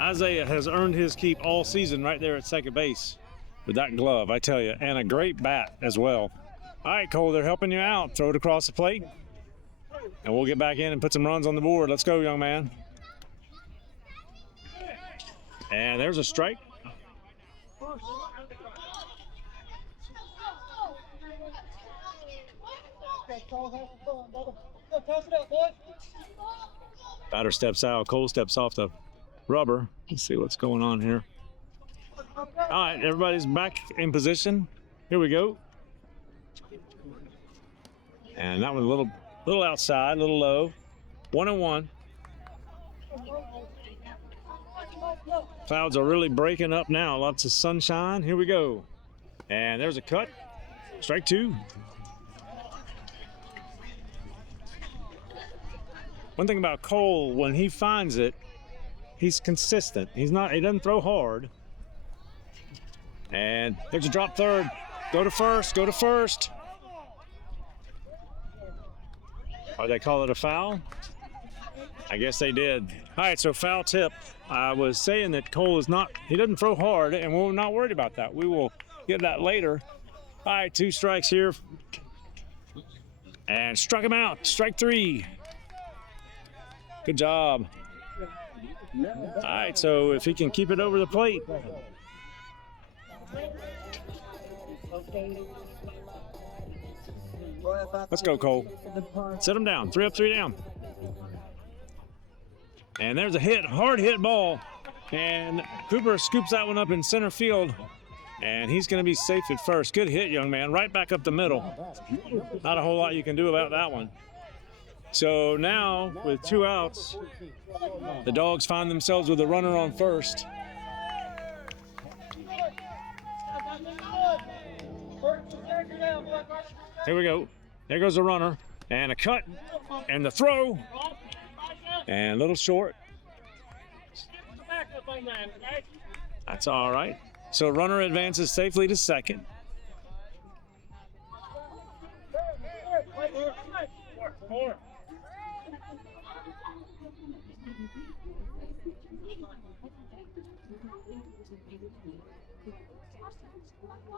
Isaiah has earned his keep all season right there at second base with that glove, I tell you, and a great bat as well. All right, Cole, they're helping you out. Throw it across the plate, and we'll get back in and put some runs on the board. Let's go, young man. And there's a strike. Batter steps out. Cole steps off the rubber. Let's see what's going on here. All right, everybody's back in position. Here we go. And that was a little outside, a little low. 1-1. Clouds are really breaking up now. Lots of sunshine. Here we go. And there's a cut. Strike 2. One thing about Cole, when he finds it, he's consistent. He doesn't throw hard. And there's a drop third. Go to first, go to first. Oh, they call it a foul? I guess they did. All right, so foul tip. I was saying that Cole he doesn't throw hard, and we're not worried about that. We will get that later. All right, 2 strikes here. And struck him out. Strike 3. Good job. All right, so if he can keep it over the plate. Let's go, Cole. Set him down. 3 up, 3 down. And there's a hit, hard hit ball. And Cooper scoops that one up in center field. And he's going to be safe at first. Good hit, young man. Right back up the middle. Not a whole lot you can do about that one. So now, with 2 outs, the Dogs find themselves with a runner on first. Here we go. There goes the runner. And a cut. And the throw. And a little short. That's all right. So runner advances safely to second.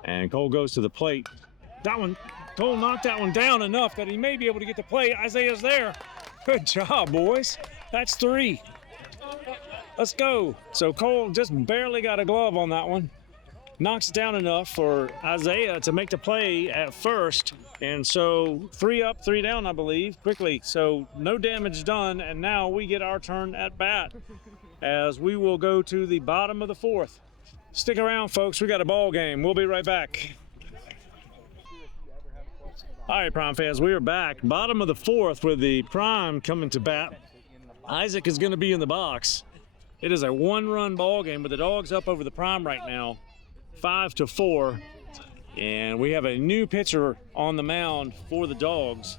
And Cole goes to the plate. Cole knocked that one down enough that he may be able to get the plate. Isaiah's there. Good job, boys. That's 3. Let's go. So Cole just barely got a glove on that one. Knocks it down enough for Isaiah to make the play at first. And so 3 up, 3 down, I believe, quickly. So no damage done, and now we get our turn at bat as we will go to the bottom of the 4th. Stick around, folks. We got a ball game. We'll be right back. All right, Prime fans, we are back. Bottom of the 4th with the Prime coming to bat. Isaac is going to be in the box. It is a 1-run ball game, but the Dogs up over the Prime right now, 5-4. And we have a new pitcher on the mound for the Dogs.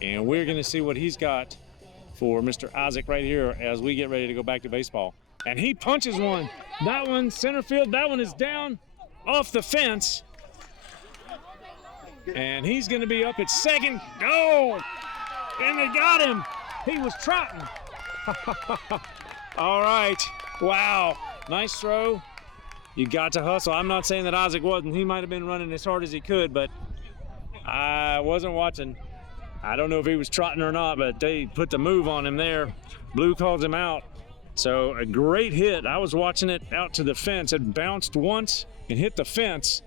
And we're going to see what he's got for Mr. Isaac right here as we get ready to go back to baseball. And he punches one. That one, center field, that one is down off the fence. And he's going to be up at second. Oh! And they got him. He was trotting. All right. Wow. Nice throw. You got to hustle. I'm not saying that Isaac wasn't. He might have been running as hard as he could, but I wasn't watching. I don't know if he was trotting or not, but they put the move on him there. Blue calls him out. So a great hit. I was watching it out to the fence. It bounced once and hit the fence.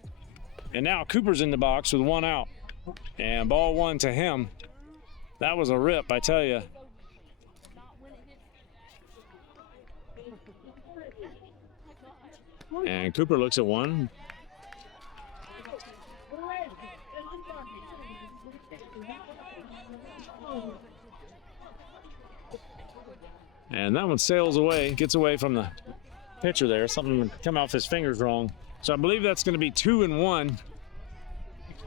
And now Cooper's in the box with 1 out. And ball 1 to him. That was a rip, I tell you. And Cooper looks at 1. And that one sails away, gets away from the pitcher there. Something come off his fingers wrong. So I believe that's going to be 2-1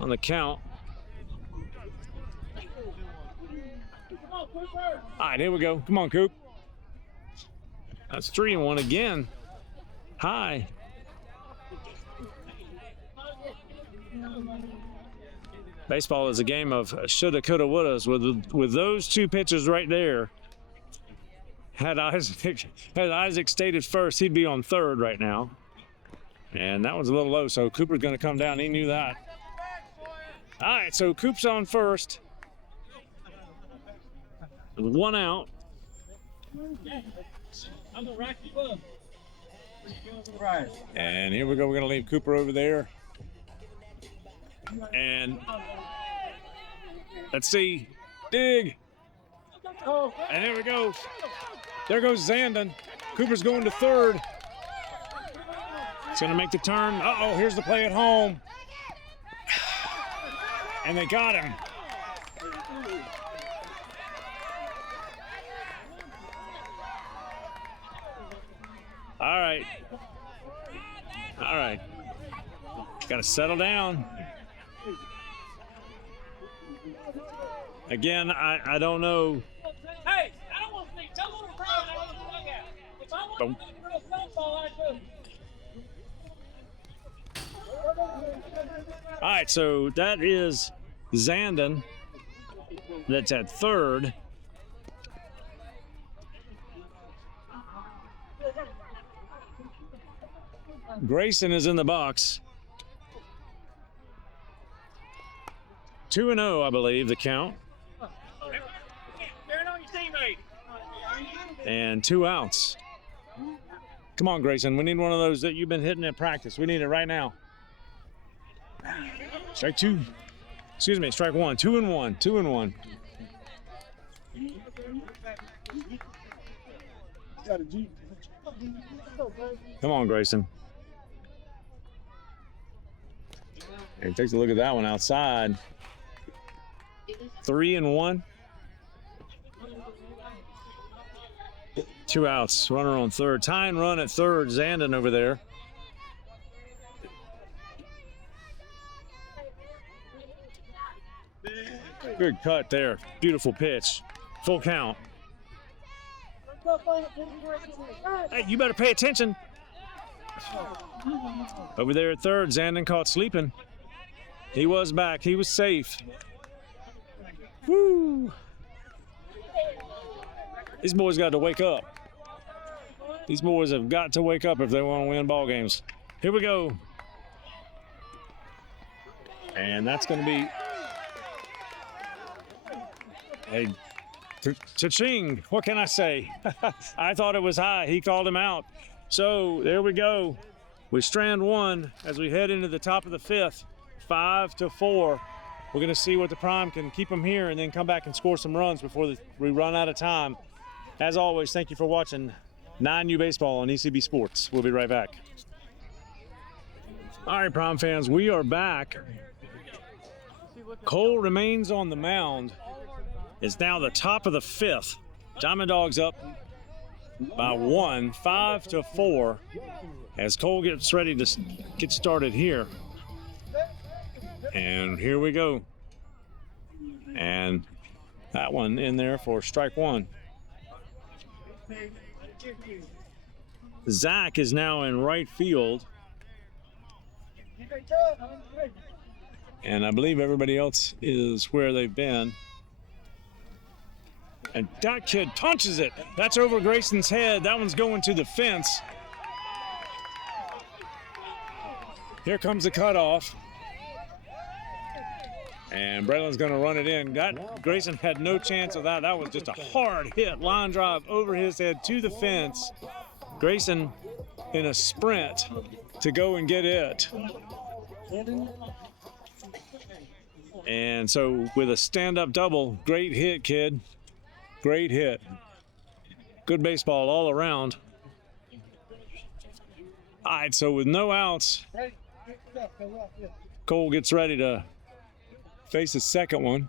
on the count. All right, here we go. Come on, Coop. That's 3-1 again. High. Baseball is a game of shoulda, coulda, wouldas. With those two pitches right there, had Isaac stayed at first, he'd be on third right now. And that was a little low, so Cooper's going to come down. He knew that. All right, so Coop's on first. With 1 out. I'm gonna rack you up. And here we go. We're going to leave Cooper over there. And let's see. Dig. And there we go. There goes Zandon. Cooper's going to third. It's going to make the turn. Uh-oh, here's the play at home. And they got him. All right. All right. Got to settle down. Again, I don't know. Hey, I don't want to see someone crying out of the dugout. If I want to play a real softball, I do. All right, so that is Zandon that's at third. Grayson is in the box. 2-0, I believe, the count. Turn on your teammate. And 2 outs. Come on, Grayson. We need one of those that you've been hitting at practice. We need it right now. Strike 2. Excuse me, strike 1. 2-1. 2-1. Come on, Grayson. And takes a look at that one outside. 3-1. 2 outs. Runner on third. Tying run at third. Zandon over there. Good cut there. Beautiful pitch. Full count. Hey, you better pay attention. Over there at third, Zandon caught sleeping. He was back. He was safe. Woo! These boys got to wake up. These boys have got to wake up if they want to win ball games. Here we go. And that's going to be a cha-ching. What can I say? I thought it was high. He called him out. So there we go. We strand one as we head into the top of the fifth. 5-4. We're going to see what the Prime can keep them here and then come back and score some runs before we run out of time. As always, thank you for watching 9U Baseball on ECB Sports. We'll be right back. All right, Prime fans, we are back. Cole remains on the mound. It's now the top of the fifth. Diamond Dawgs up by 1, 5-4, as Cole gets ready to get started here. And here we go. And that one in there for strike 1. Zach is now in right field. And I believe everybody else is where they've been. And that kid punches it. That's over Grayson's head. That one's going to the fence. Here comes the cutoff. And Braylon's going to run it in. Grayson had no chance of that. That was just a hard hit. Line drive over his head to the fence. Grayson in a sprint to go and get it. And so with a stand-up double, great hit, kid. Great hit. Good baseball all around. All right, so with no outs, Cole gets ready to face the second one.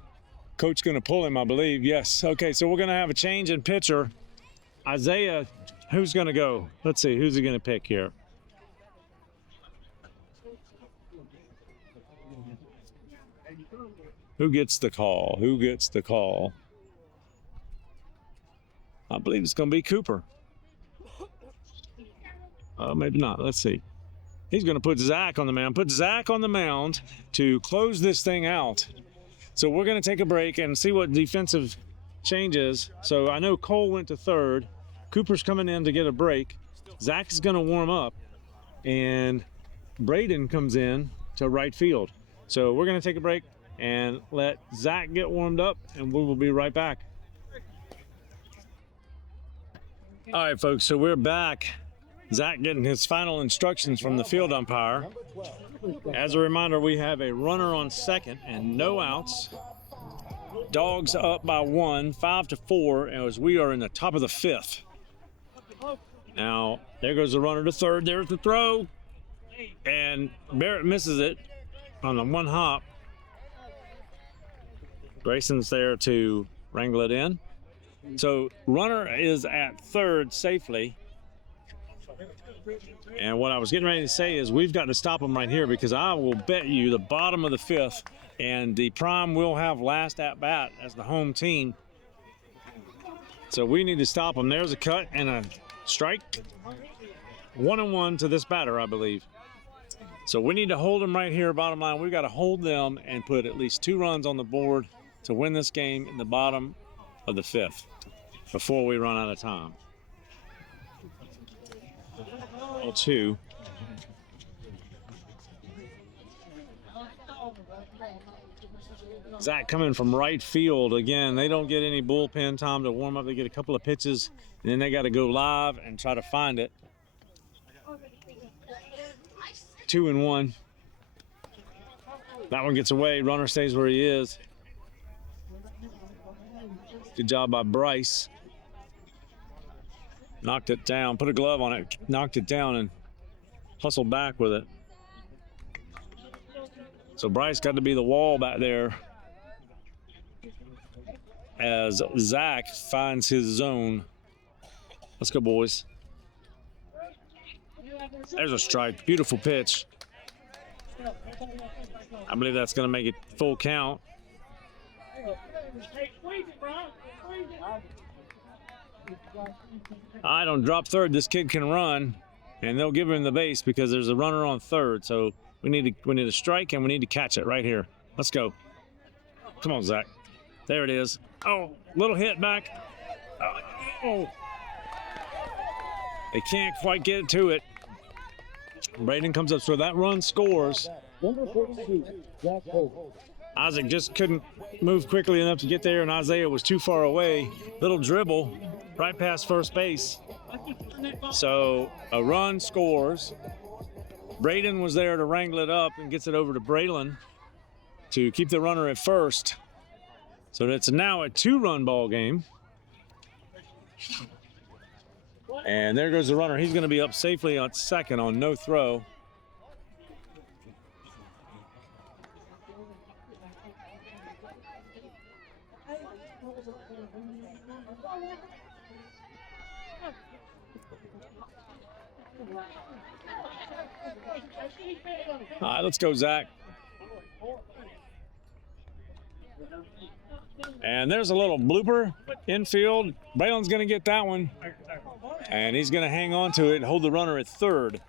Coach going to pull him, I believe. Yes. Okay, so we're going to have a change in pitcher. Isaiah, who's going to go? Let's see, who's he going to pick here? Who gets the call? Who gets the call? I believe it's going to be Cooper. Maybe not. Let's see. He's going to put Zach on the mound. Put Zach on the mound to close this thing out. So we're going to take a break and see what defensive changes. So I know Cole went to third. Cooper's coming in to get a break. Zach is going to warm up. And Braden comes in to right field. So we're going to take a break and let Zach get warmed up, and we will be right back. All right, folks, so we're back. Zach getting his final instructions from the field umpire. As a reminder, we have a runner on second and no outs. Dogs up by 1, 5-4, as we are in the top of the 5th. Now, there goes the runner to third. There's the throw. And Barrett misses it on the one hop. Grayson's there to wrangle it in. So runner is at third safely. And what I was getting ready to say is we've got to stop him right here, because I will bet you the bottom of the 5th and the Prime will have last at bat as the home team. So we need to stop him. There's a cut and a strike. 1-1 to this batter, I believe. So we need to hold them right here, bottom line. We've got to hold them and put at least 2 runs on the board to win this game in the bottom of the 5th before we run out of time. 2. Zach coming from right field. Again, they don't get any bullpen time to warm up. They get a couple of pitches, and then they got to go live and try to find it. 2-1. That one gets away. Runner stays where he is. Good job by Bryce. Knocked it down, put a glove on it, knocked it down, and hustled back with it. So Bryce got to be the wall back there as Zach finds his zone. Let's go, boys. There's a strike. Beautiful pitch. I believe that's going to make it full count. I don't drop third. This kid can run, and they'll give him the base because there's a runner on third. So we need a strike, and we need to catch it right here. Let's go. Come on, Zach. There it is. Oh, little hit back. Oh. They can't quite get it to it. Braden comes up, so that run scores. Isaac just couldn't move quickly enough to get there, and Isaiah was too far away. Little dribble right past first base. So a run scores. Braden was there to wrangle it up and gets it over to Braylon to keep the runner at first. So it's now a 2-run ball game. And there goes the runner. He's going to be up safely on second on no throw. All right, let's go, Zach. And there's a little blooper infield. Braylon's going to get that one. And he's going to hang on to it and hold the runner at third.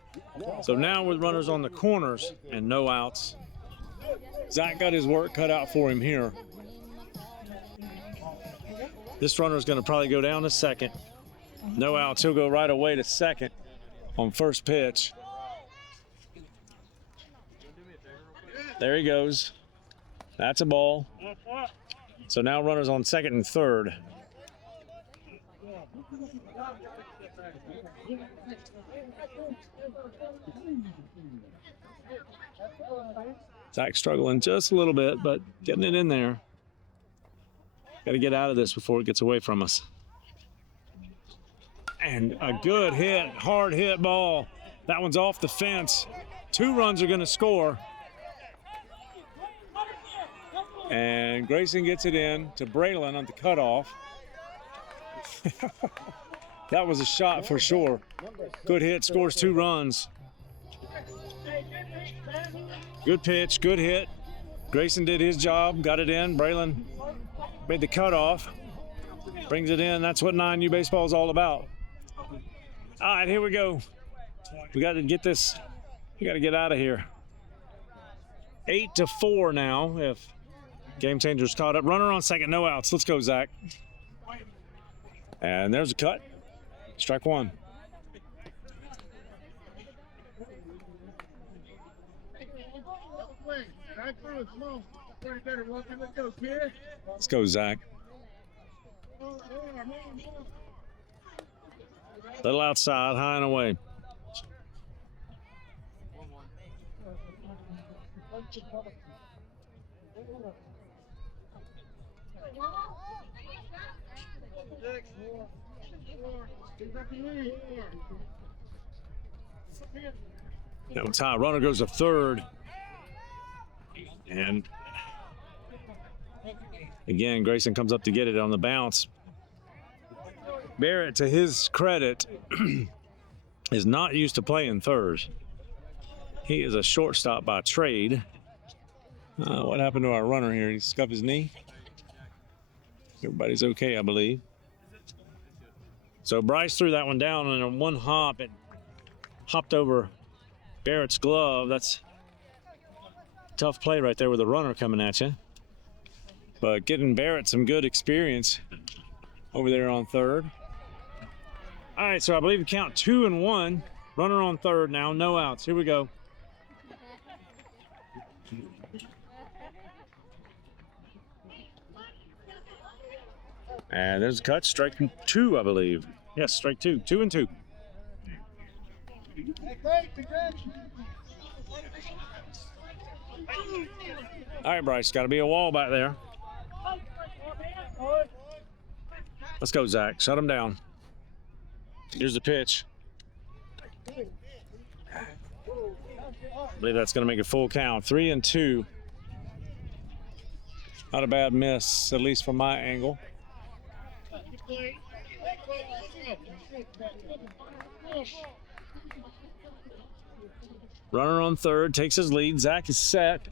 So now with runners on the corners and no outs, Zach got his work cut out for him here. This runner is going to probably go down to second. No outs. He'll go right away to second on first pitch. There he goes. That's a ball. So now runners on second and third. Zach struggling just a little bit, but getting it in there. Got to get out of this before it gets away from us. And a good hit, hard hit ball. That one's off the fence. 2 runs are going to score. And Grayson gets it in to Braylon on the cutoff. That was a shot for sure. Good hit, scores 2 runs. Good pitch, good hit. Grayson did his job, got it in. Braylon made the cutoff, brings it in. That's what 9U baseball is all about. All right, here we go. We got to get this. We got to get out of here. 8-4 now. If Game Changer's caught up. Runner on second, no outs. Let's go, Zach. And there's a cut. Strike one. Let's go, Zach. Little outside, high and away. Now it's high. Runner goes to third. And again, Grayson comes up to get it on the bounce. Barrett, to his credit, is not used to playing third. He is a shortstop by trade. What happened to our runner here? He scuffed his knee. Everybody's okay, I believe. So Bryce threw that one down, and in one hop, it hopped over Barrett's glove. That's a tough play right there with the runner coming at you. But getting Barrett some good experience over there on third. All right, so I believe we count 2-1. Runner on third now, no outs. Here we go. And there's a cut, strike two, I believe. Yes, strike two, 2-2. All right, Bryce, got to be a wall back there. Let's go, Zach. Shut him down. Here's the pitch. I believe that's going to make a full count. 3-2. Not a bad miss, at least from my angle. Runner on third, takes his lead. Zach is set.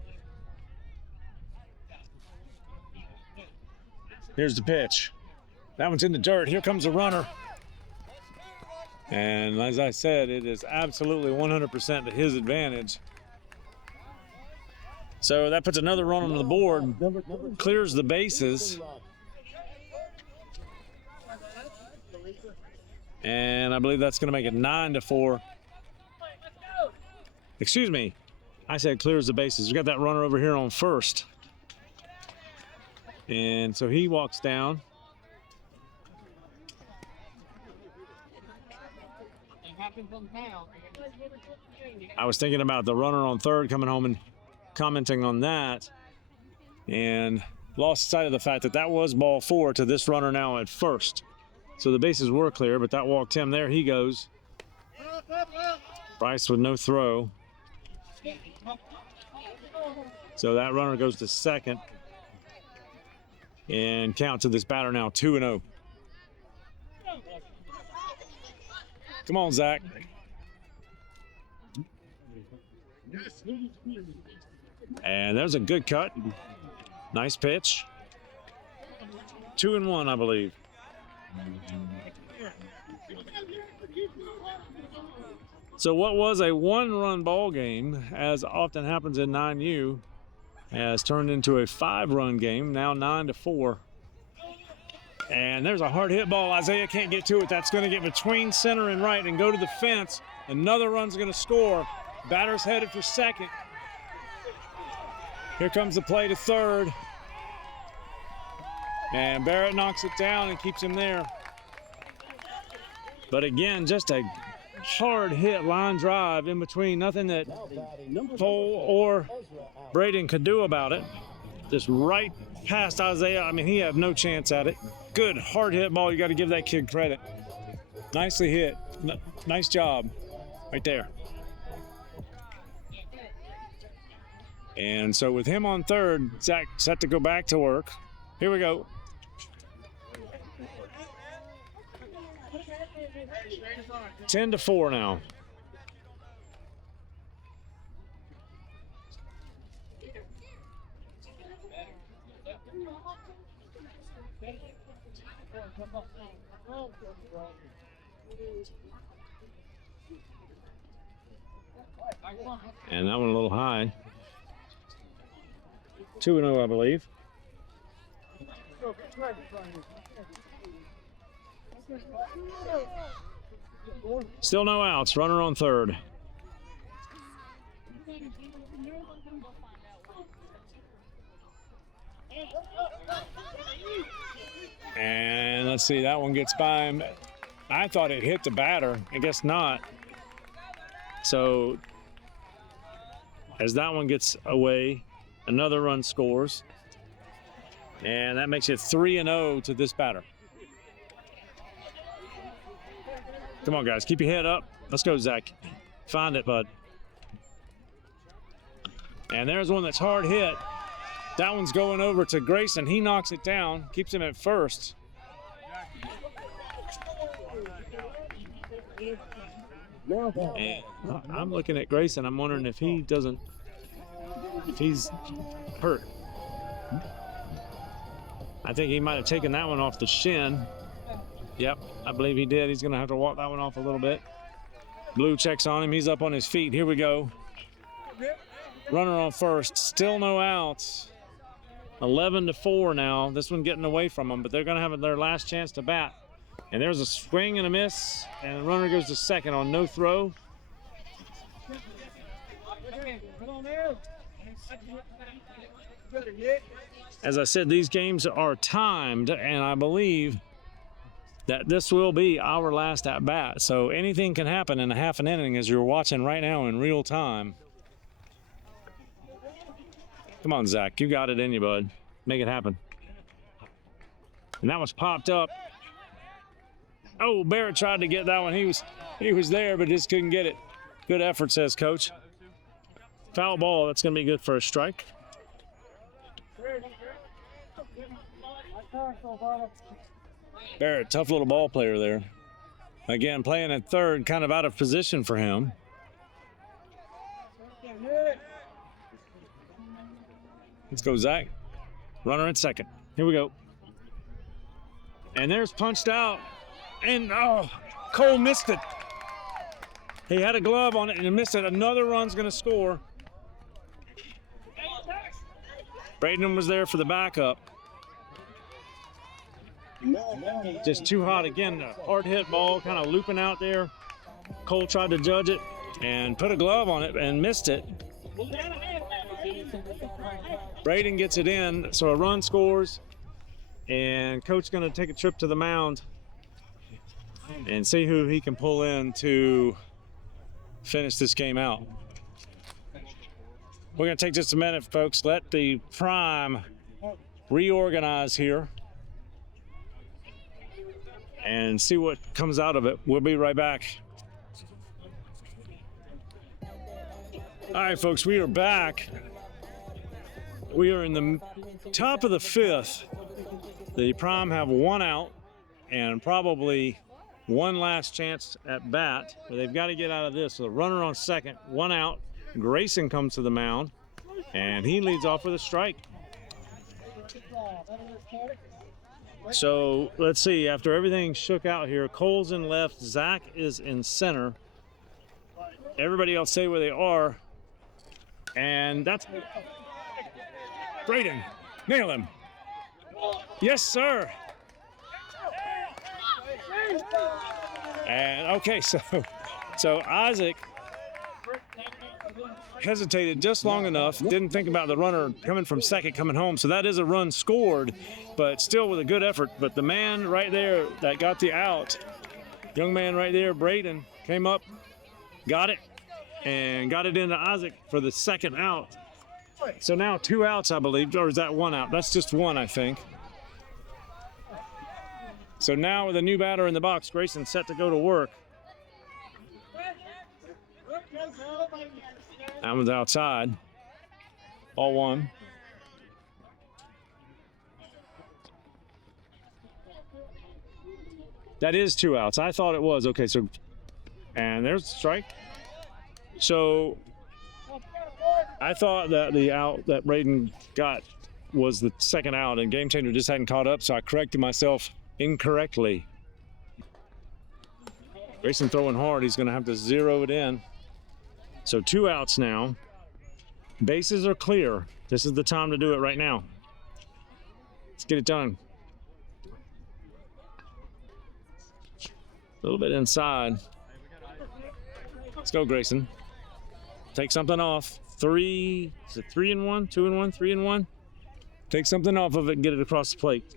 Here's the pitch. That one's in the dirt. Here comes the runner. And as I said, it is absolutely 100% to his advantage. So that puts another run on the board, clears the bases. And I believe that's going to make it 9-4. Excuse me, I said clears the bases. We got that runner over here on first. And so he walks down. I was thinking about the runner on third coming home and commenting on that, and lost sight of the fact that that was ball four to this runner now at first. So the bases were clear, but that walked him. There he goes. Bryce with no throw. So that runner goes to second. And count to this batter now 2-0. Come on, Zach. And there's a good cut. Nice pitch. 2-1, I believe. So what was a one-run ball game, as often happens in 9U, has turned into a 5-run game, now 9-4. And there's a hard hit ball. Isaiah can't get to it. That's going to get between center and right and go to the fence. Another run's going to score. Batter's headed for second. Here comes the play to third. And Barrett knocks it down and keeps him there. But again, just a hard hit line drive in between. Nothing that Cole or Braden could do about it. Just right past Isaiah. I mean, he had no chance at it. Good hard hit ball. You got to give that kid credit. Nicely hit. Nice job right there. And so with him on third, Zach set to go back to work. Here we go. Ten to 4 now. And that one a little high. 2-0, I believe. Still no outs. Runner on third. And let's see, that one gets by him. I thought it hit the batter. I guess not. So as that one gets away, another run scores. And that makes it 3-0 to this batter. Come on, guys. Keep your head up. Let's go, Zach. Find it, bud. And there's one that's hard hit. That one's going over to Grayson. He knocks it down, keeps him at first. And I'm looking at Grayson. I'm wondering if he's hurt. I think he might have taken that one off the shin. Yep, I believe he did. He's going to have to walk that one off a little bit. Blue checks on him. He's up on his feet. Here we go. Runner on first. Still no outs. 11-4 now. This one getting away from them, but they're going to have their last chance to bat. And there's a swing and a miss, and the runner goes to second on no throw. As I said, these games are timed, and I believe that this will be our last at bat. So anything can happen in a half an inning, as you're watching right now in real time. Come on, Zach, you got it in you, bud. Make it happen. And that was popped up. Oh, Barrett tried to get that one. He was there, but just couldn't get it. Good effort, says coach. Foul ball, that's going to be good for a strike. Barrett, tough little ball player there. Again, playing at third, kind of out of position for him. Let's go, Zach. Runner at second. Here we go. And there's punched out. And, oh, Cole missed it. He had a glove on it and he missed it. Another run's going to score. Braden was there for the backup. Just too hot again. A hard hit ball, kind of looping out there. Cole tried to judge it and put a glove on it and missed it. Braden gets it in, so a run scores, and coach going to take a trip to the mound and see who he can pull in to finish this game out. We're going to take just a minute, folks. Let the prime reorganize here and see what comes out of it. We'll be right back. All right, folks, we are back. We are in the top of the fifth. The Prime have one out and probably one last chance at bat. But they've got to get out of this. So the runner on second, one out. Grayson comes to the mound, and he leads off with a strike. So let's see. After everything shook out here, Cole's in left, Zach is in center. Everybody else stay where they are. And that's Braden. Nail him. Yes, sir. And okay, so Isaac hesitated just long enough, didn't think about the runner coming from second coming home. So that is a run scored, but still with a good effort. But the man right there that got the out, young man right there, Braden, came up, got it, and got it into Isaac for the second out. So now 2 outs, I believe, or is that 1 out? That's just 1, I think. So now with a new batter in the box, Grayson's set to go to work. That one's outside. Ball 1. That is 2 outs. I thought it was. Okay, so, and there's the strike. So I thought that the out that Braden got was the second out, and Game Changer just hadn't caught up, so I corrected myself incorrectly. Grayson throwing hard. He's going to have to zero it in. So 2 outs now. Bases are clear. This is the time to do it right now. Let's get it done. A little bit inside. Let's go, Grayson. Take something off. 3, is it 3-1, 2-1, 3-1? Take something off of it and get it across the plate.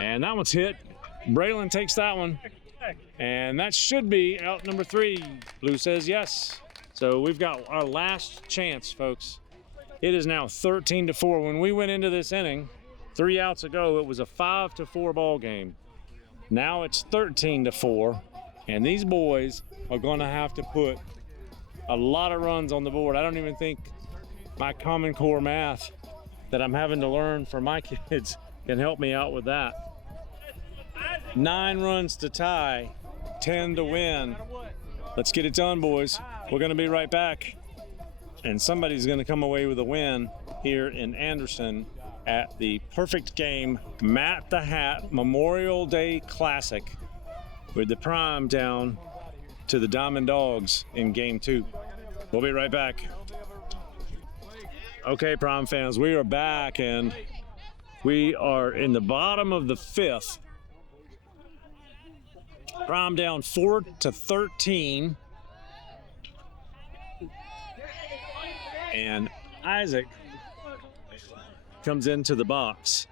And that one's hit. Braylon takes that one. And that should be out number 3. Blue says yes. So we've got our last chance, folks. It is now 13-4. When we went into this inning 3 outs ago, it was a 5-4 ball game. Now it's 13-4. And these boys are going to have to put a lot of runs on the board. I don't even think my Common Core math that I'm having to learn for my kids can help me out with that. 9 runs to tie, 10 to win. Let's get it done, boys. We're going to be right back. And somebody's going to come away with a win here in Anderson at the Perfect Game Matt the Hat Memorial Day Classic with the Prime down to the Diamond Dawgs in Game 2. We'll be right back. Okay, Prime fans, we are back, and we are in the bottom of the 5th. Prime down 4-13. And Isaac comes into the box.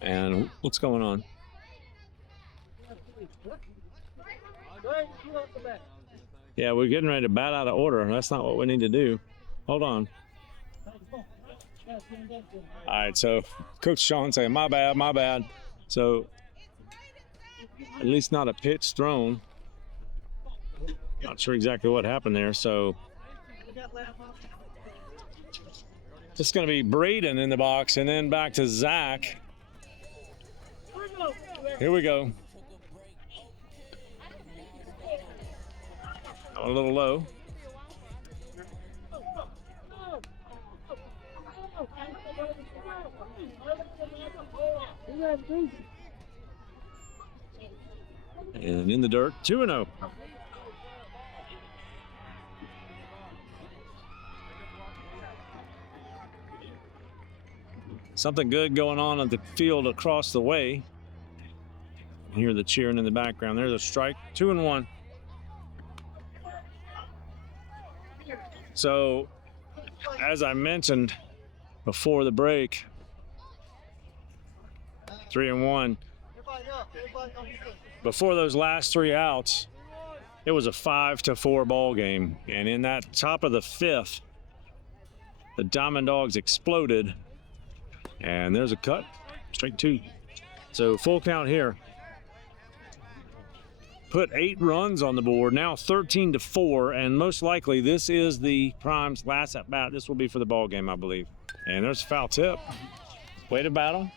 And what's going on? Yeah, we're getting ready to bat out of order. That's not what we need to do. Hold on. All right, so Coach Sean saying, my bad, my bad. So at least not a pitch thrown. Not sure exactly what happened there. So it's going to be Braden in the box, and then back to Zach. Here we go. A little low. And in the dirt, 2-0. Something good going on at the field across the way. Hear the cheering in the background. There's a strike, 2-1. So, as I mentioned before the break, 3-1. Before those last 3 outs, it was a 5-4 ball game. And in that top of the 5th, the Diamond Dawgs exploded. And there's a cut, strike 2. So full count here. Put 8 runs on the board, now 13-4, and most likely this is the Prime's last at bat. This will be for the ball game, I believe. And there's a foul tip. Way to battle.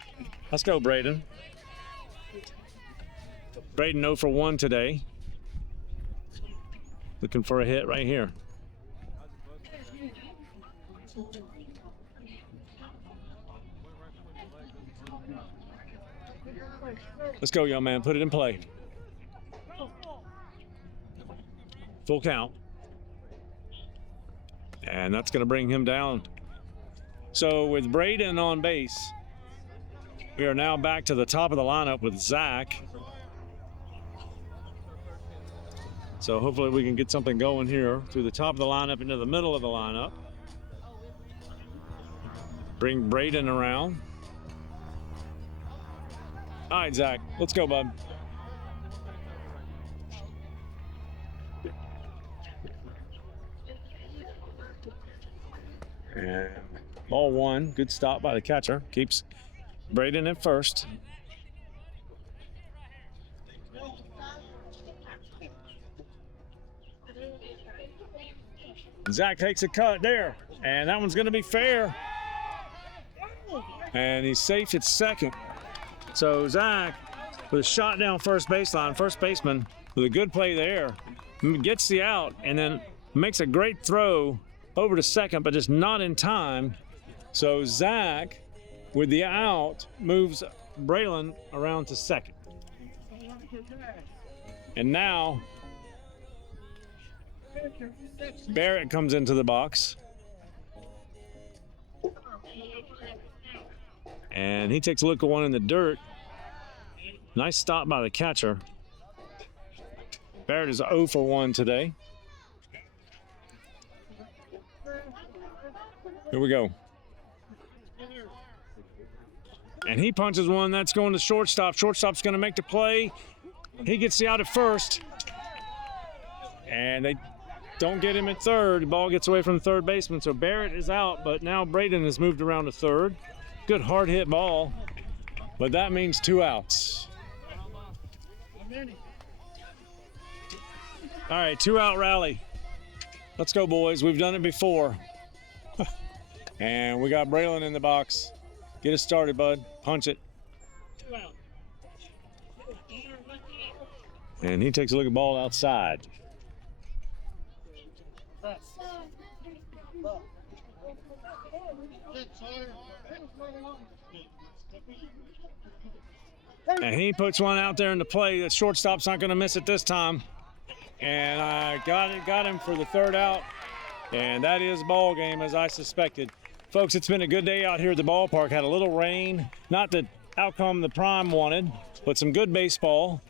Let's go, Braden. Braden 0 for 1 today. Looking for a hit right here. Let's go, young man. Put it in play. Full count. And that's going to bring him down. So with Braden on base, we are now back to the top of the lineup with Zach. So hopefully we can get something going here through the top of the lineup into the middle of the lineup. Bring Braden around. All right, Zach, let's go, bud. And ball 1, good stop by the catcher. Keeps Braden at first. Zach takes a cut there, and that one's going to be fair. And he's safe at second. So Zach, with a shot down first baseline, first baseman with a good play there, gets the out and then makes a great throw over to second, but just not in time. So Zach, with the out, moves Braylon around to second. And now Barrett comes into the box. And he takes a look at one in the dirt. Nice stop by the catcher. Barrett is 0 for 1 today. Here we go. And he punches one. That's going to shortstop. Shortstop's going to make the play. He gets the out at first. And they don't get him at third. The ball gets away from the third baseman. So Barrett is out, but now Braden has moved around to third. Good hard hit ball, but that means 2 outs. All right, 2-out rally. Let's go, boys. We've done it before. And we got Braylon in the box. Get us started, bud. Punch it. 2 out. And he takes a look at the ball outside. And he puts one out there in the play. The shortstop's not going to miss it this time. And I got him for the 3rd out. And that is ball game, as I suspected. Folks, it's been a good day out here at the ballpark. Had a little rain. Not the outcome the Prime wanted, but some good baseball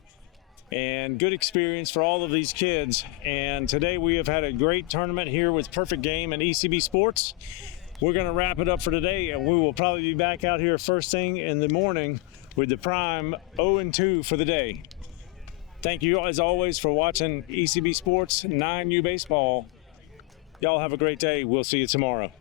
and good experience for all of these kids. And today we have had a great tournament here with Perfect Game and ECB Sports. We're going to wrap it up for today, and we will probably be back out here first thing in the morning with the Prime 0-2 for the day. Thank you, as always, for watching ECB Sports 9U Baseball. Y'all have a great day. We'll see you tomorrow.